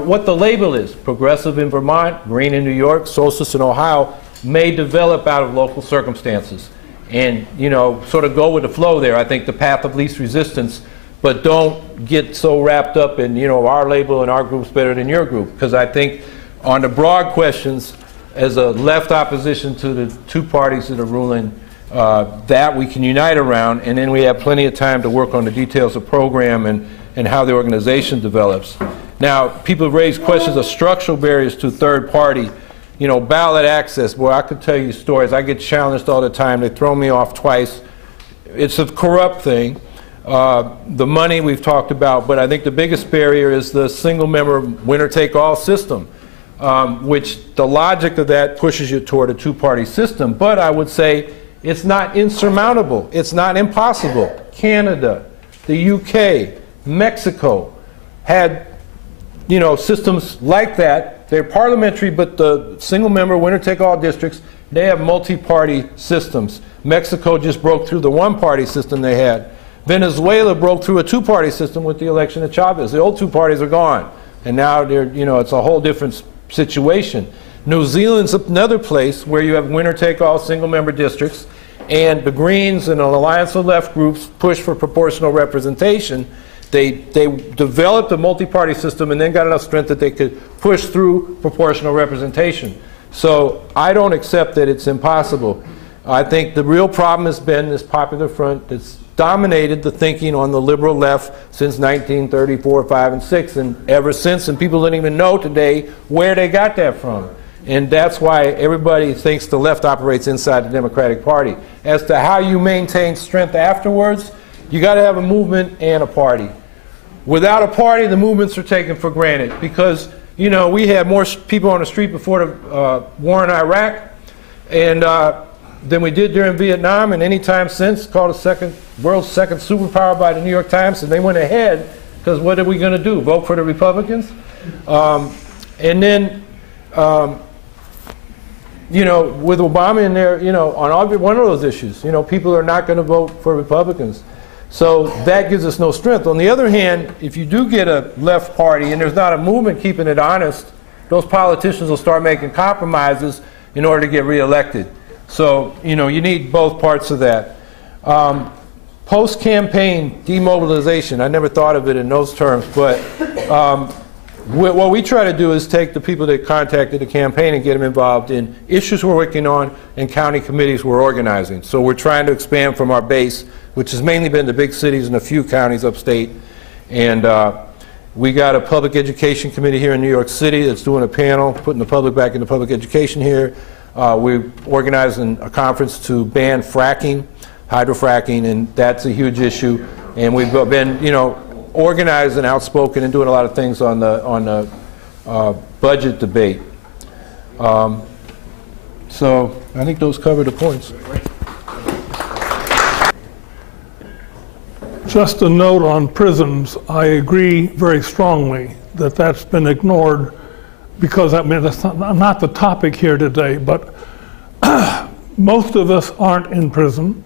what the label is, progressive in Vermont, green in New York, socialist in Ohio, may develop out of local circumstances. And, sort of go with the flow there. I think the path of least resistance, but don't get so wrapped up in, our label and our group's better than your group. Because I think on the broad questions, as a left opposition to the two parties that are ruling, that we can unite around, and then we have plenty of time to work on the details of program and how the organization develops. Now, people raise questions of structural barriers to third party. Ballot access, boy, I could tell you stories. I get challenged all the time. They throw me off twice. It's a corrupt thing. The money we've talked about, but I think the biggest barrier is the single-member winner-take-all system, which the logic of that pushes you toward a two-party system. But I would say it's not insurmountable. It's not impossible. Canada, the UK, Mexico had, systems like that. They're parliamentary, but the single-member winner-take-all districts, they have multi-party systems. Mexico just broke through the one-party system they had. Venezuela broke through a two-party system with the election of Chavez. The old two parties are gone, and now it's a whole different situation. New Zealand's another place where you have winner-take-all single-member districts, and the Greens and an alliance of left groups push for proportional representation. They developed a multi-party system and then got enough strength that they could push through proportional representation. So I don't accept that it's impossible. I think the real problem has been this popular front that's dominated the thinking on the liberal left since 1934, 5, and 6, and ever since, and people don't even know today where they got that from. And that's why everybody thinks the left operates inside the Democratic Party. As to how you maintain strength afterwards, you got to have a movement and a party. Without a party, the movements are taken for granted because, you know, we had more people on the street before the war in Iraq and than we did during Vietnam, and any time since, called the world's second superpower by the New York Times, and they went ahead because what are we going to do, vote for the Republicans? And then, you know, with Obama in there, you know, on one of those issues, you know, people are not going to vote for Republicans. So that gives us no strength. On the other hand, if you do get a left party and there's not a movement keeping it honest, those politicians will start making compromises in order to get reelected. So, you know, you need both parts of that. Post-campaign demobilization, I never thought of it in those terms, but what we try to do is take the people that contacted the campaign and get them involved in issues we're working on and county committees we're organizing. So we're trying to expand from our base, which has mainly been the big cities and a few counties upstate. And we got a public education committee here in New York City that's doing a panel, putting the public back into public education here. We're organizing a conference to ban fracking, hydrofracking, and that's a huge issue. And we've been, you know, organized and outspoken and doing a lot of things on the budget debate. So I think those cover the points. Just a note on prisons. I agree very strongly that that's been ignored because, I mean, that's not the topic here today, but most of us aren't in prison.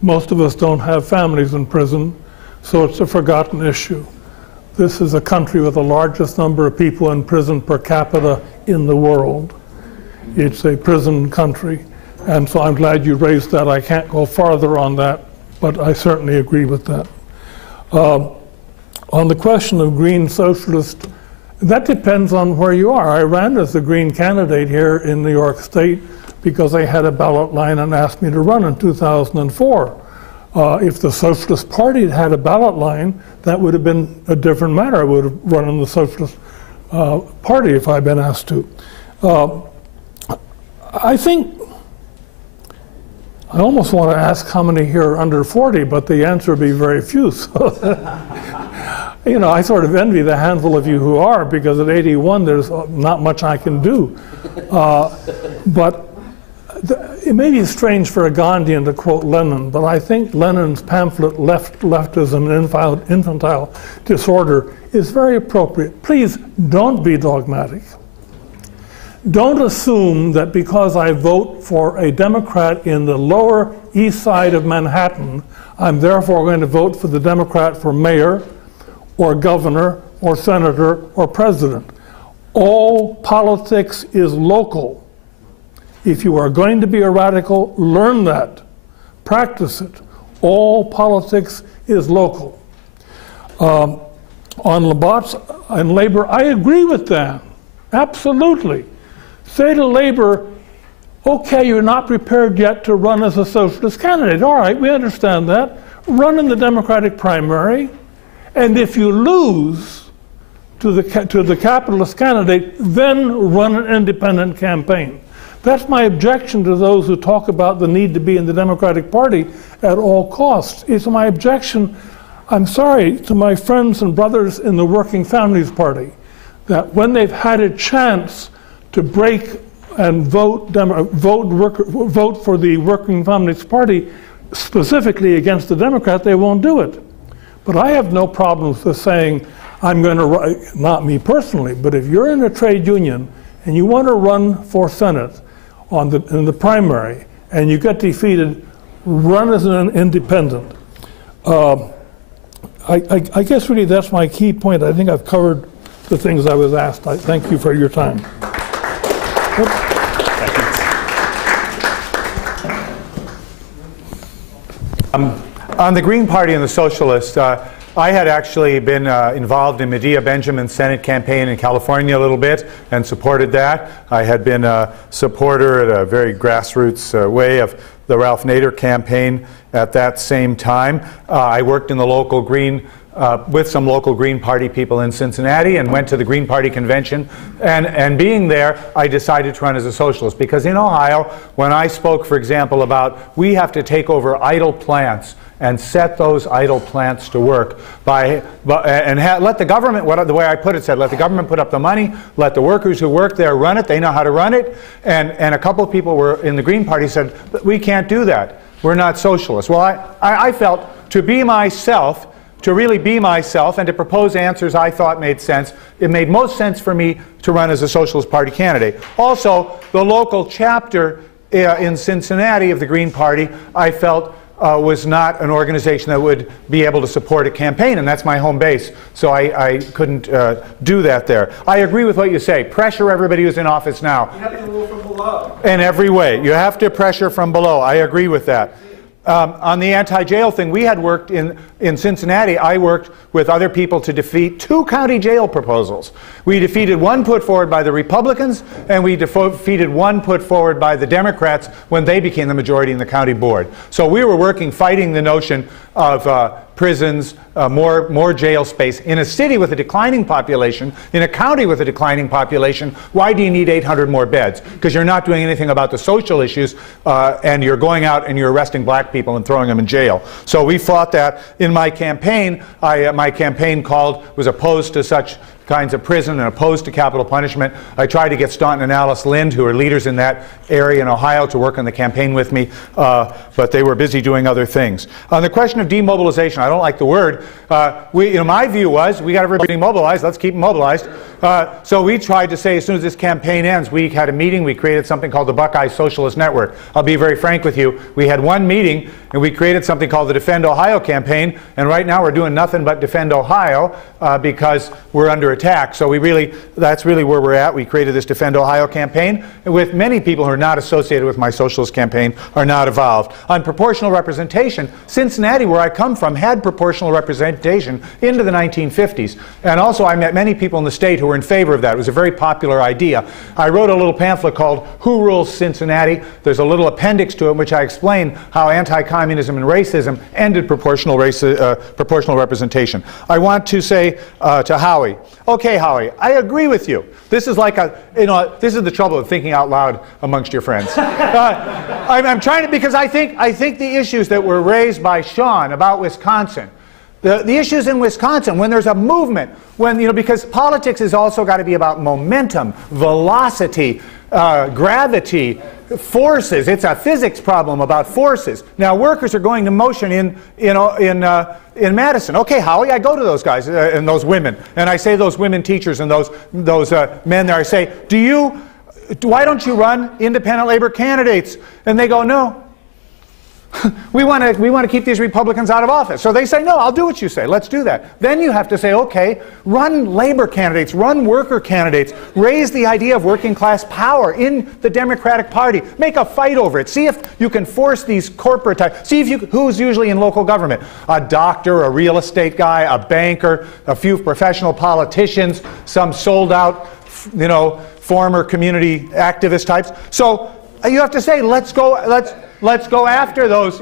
Most of us don't have families in prison, so it's a forgotten issue. This is a country with the largest number of people in prison per capita in the world. It's a prison country, and so I'm glad you raised that. I can't go farther on that, but I certainly agree with that. On the question of green socialist, that depends on where you are. I ran as a green candidate here in New York State because they had a ballot line and asked me to run in 2004. If the Socialist Party had had a ballot line, that would have been a different matter. I would have run in the Socialist Party if I'd been asked to. I think, I almost want to ask how many here are under 40, but the answer would be very few. So, you know, I sort of envy the handful of you who are, because at 81 there's not much I can do. But it may be strange for a Gandhian to quote Lenin, but I think Lenin's pamphlet, Leftism and Infantile Disorder, is very appropriate. Please don't be dogmatic. Don't assume that because I vote for a Democrat in the Lower East Side of Manhattan, I'm therefore going to vote for the Democrat for mayor or governor or senator or president. All politics is local. If you are going to be a radical, learn that. Practice it. All politics is local. On Botz and labor, I agree with that. Absolutely. Say to labor, okay, you're not prepared yet to run as a socialist candidate. All right, we understand that. Run in the Democratic primary, and if you lose to the capitalist candidate, then run an independent campaign. That's my objection to those who talk about the need to be in the Democratic Party at all costs. It's my objection, I'm sorry, to my friends and brothers in the Working Families Party, that when they've had a chance to break and vote for the Working Families Party, specifically against the Democrat, they won't do it. But I have no problems with saying, I'm going to, not me personally, but if you're in a trade union and you want to run for Senate in the primary and you get defeated, run as an independent. I guess really that's my key point. I think I've covered the things I was asked. I thank you for your time. On the Green Party and the Socialists, I had actually been involved in Medea Benjamin's Senate campaign in California a little bit and supported that. I had been a supporter at a very grassroots way of the Ralph Nader campaign at that same time. I worked in the local Green with some local Green Party people in Cincinnati and went to the Green Party convention. And being there, I decided to run as a socialist. Because in Ohio, when I spoke, for example, about we have to take over idle plants and set those idle plants to work let the government, the way I put it said, let the government put up the money, let the workers who work there run it, they know how to run it. And a couple of people were in the Green Party said, but we can't do that. We're not socialists. Well, I felt to be myself, to really be myself and to propose answers I thought made sense, it made most sense for me to run as a Socialist Party candidate. Also, the local chapter in Cincinnati of the Green Party, I felt was not an organization that would be able to support a campaign, and that's my home base, so I couldn't do that there. I agree with what you say. Pressure everybody who's in office now. You have to move from below. In every way. You have to pressure from below. I agree with that. On the anti-jail thing, we had worked in Cincinnati, I worked with other people to defeat 2 county jail proposals. We defeated one put forward by the Republicans, and we defeated one put forward by the Democrats when they became the majority in the county board. So we were working, fighting the notion of prisons, more jail space. In a city with a declining population, in a county with a declining population, why do you need 800 more beds? Because you're not doing anything about the social issues, and you're going out and you're arresting black people and throwing them in jail. So we fought that. In my campaign, my campaign was opposed to such kinds of prison and opposed to capital punishment. I tried to get Staunton and Alice Lind, who are leaders in that area in Ohio, to work on the campaign with me, but they were busy doing other things. On the question of demobilization, I don't like the word. My view was, we got everybody mobilized, let's keep them mobilized. So we tried to say, as soon as this campaign ends, we had a meeting, we created something called the Buckeye Socialist Network. I'll be very frank with you, we had one meeting, and we created something called the Defend Ohio campaign, and right now we're doing nothing but Defend Ohio because we're under attack. So that's really where we're at. We created this Defend Ohio campaign, with many people who are not associated with my socialist campaign are not involved. On proportional representation, Cincinnati, where I come from, had proportional representation into the 1950s. And also I met many people in the state who were in favor of that. It was a very popular idea. I wrote a little pamphlet called Who Rules Cincinnati? There's a little appendix to it in which I explain how anti-communism and racism ended proportional representation. I want to say to Howie, okay, Howie, I agree with you. This is like this is the trouble of thinking out loud amongst your friends. I'm trying to, because I think the issues that were raised by Sean about Wisconsin, the issues in Wisconsin, when there's a movement, because politics has also got to be about momentum, velocity, gravity, forces. It's a physics problem about forces. Now, workers are going to motion in Madison. Okay, Howie, I go to those guys and those women, and I say those women teachers and those men there. I say, why don't you run independent labor candidates? And they go, no. We want to keep these Republicans out of office. So they say, no, I'll do what you say. Let's do that. Then you have to say, okay, run labor candidates, run worker candidates, raise the idea of working class power in the Democratic Party. Make a fight over it. See if you can force these corporate types. See who's usually in local government. A doctor, a real estate guy, a banker, a few professional politicians, some sold out, former community activist types. So you have to say, let's go after those,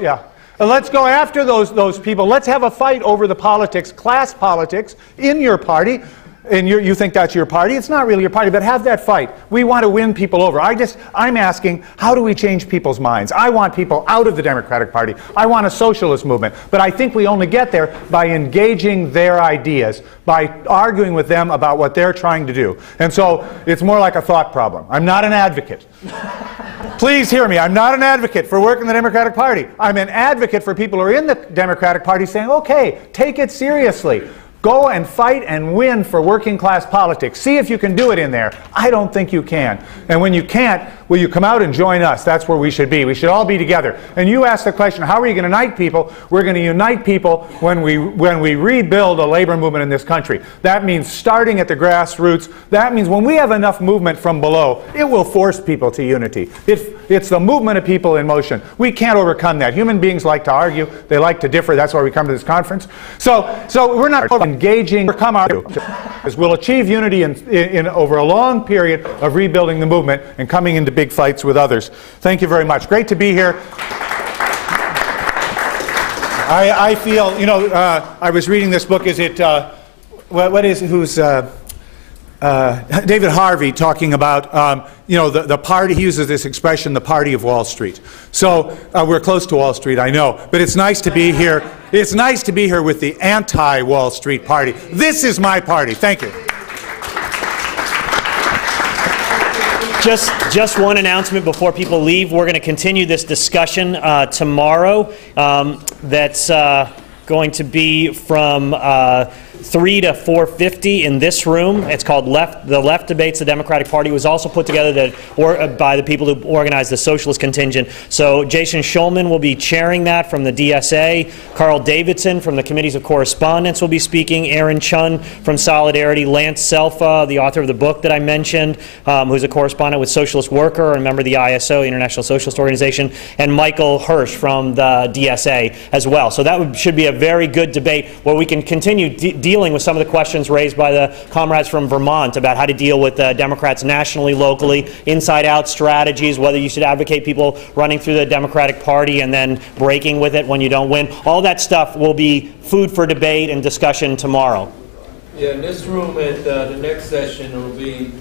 let's go after those people. Let's have a fight over the politics, class politics, in your party. And you think that's your party. It's not really your party, but have that fight. We want to win people over. I'm asking, how do we change people's minds? I want people out of the Democratic Party. I want a socialist movement. But I think we only get there by engaging their ideas, by arguing with them about what they're trying to do. And so it's more like a thought problem. I'm not an advocate. Please hear me. I'm not an advocate for work in the Democratic Party. I'm an advocate for people who are in the Democratic Party saying, okay, take it seriously. Go and fight and win for working class politics. See if you can do it in there. I don't think you can. And when you can't, will you come out and join us? That's where we should be. We should all be together. And you asked the question, how are you going to unite people? We're going to unite people when we rebuild a labor movement in this country. That means starting at the grassroots. That means when we have enough movement from below, it will force people to unity. It's the movement of people in motion. We can't overcome that. Human beings like to argue. They like to differ. That's why we come to this conference. So we're not engaging. Overcome our we'll achieve unity in over a long period of rebuilding the movement and coming into big fights with others. Thank you very much. Great to be here. I feel, you know, I was reading this book. Is it David Harvey talking about, you know, the party. He uses this expression, the party of Wall Street. So we're close to Wall Street, I know, but it's nice to be here. It's nice to be here with the anti-Wall Street party. This is my party. Thank you. Just one announcement before people leave. We're going to continue this discussion tomorrow. That's going to be from 3 to 4:50 in this room. It's called The Left Debates the Democratic Party. It was also put together by the people who organized the Socialist Contingent. So Jason Schulman will be chairing that from the DSA. Carl Davidson from the Committees of Correspondence will be speaking. Aaron Chun from Solidarity. Lance Selfa, the author of the book that I mentioned, who's a correspondent with Socialist Worker and a member of the ISO, International Socialist Organization, and Michael Hirsch from the DSA as well. So that should be a very good debate where we can continue dealing with some of the questions raised by the comrades from Vermont about how to deal with Democrats nationally, locally, inside-out strategies, whether you should advocate people running through the Democratic Party and then breaking with it when you don't win. All that stuff will be food for debate and discussion tomorrow. Yeah, in this room at the next session, it will be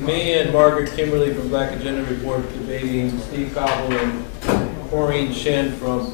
me and Margaret Kimberly from Black Agenda Report debating Steve Cobble and Maureen Shen from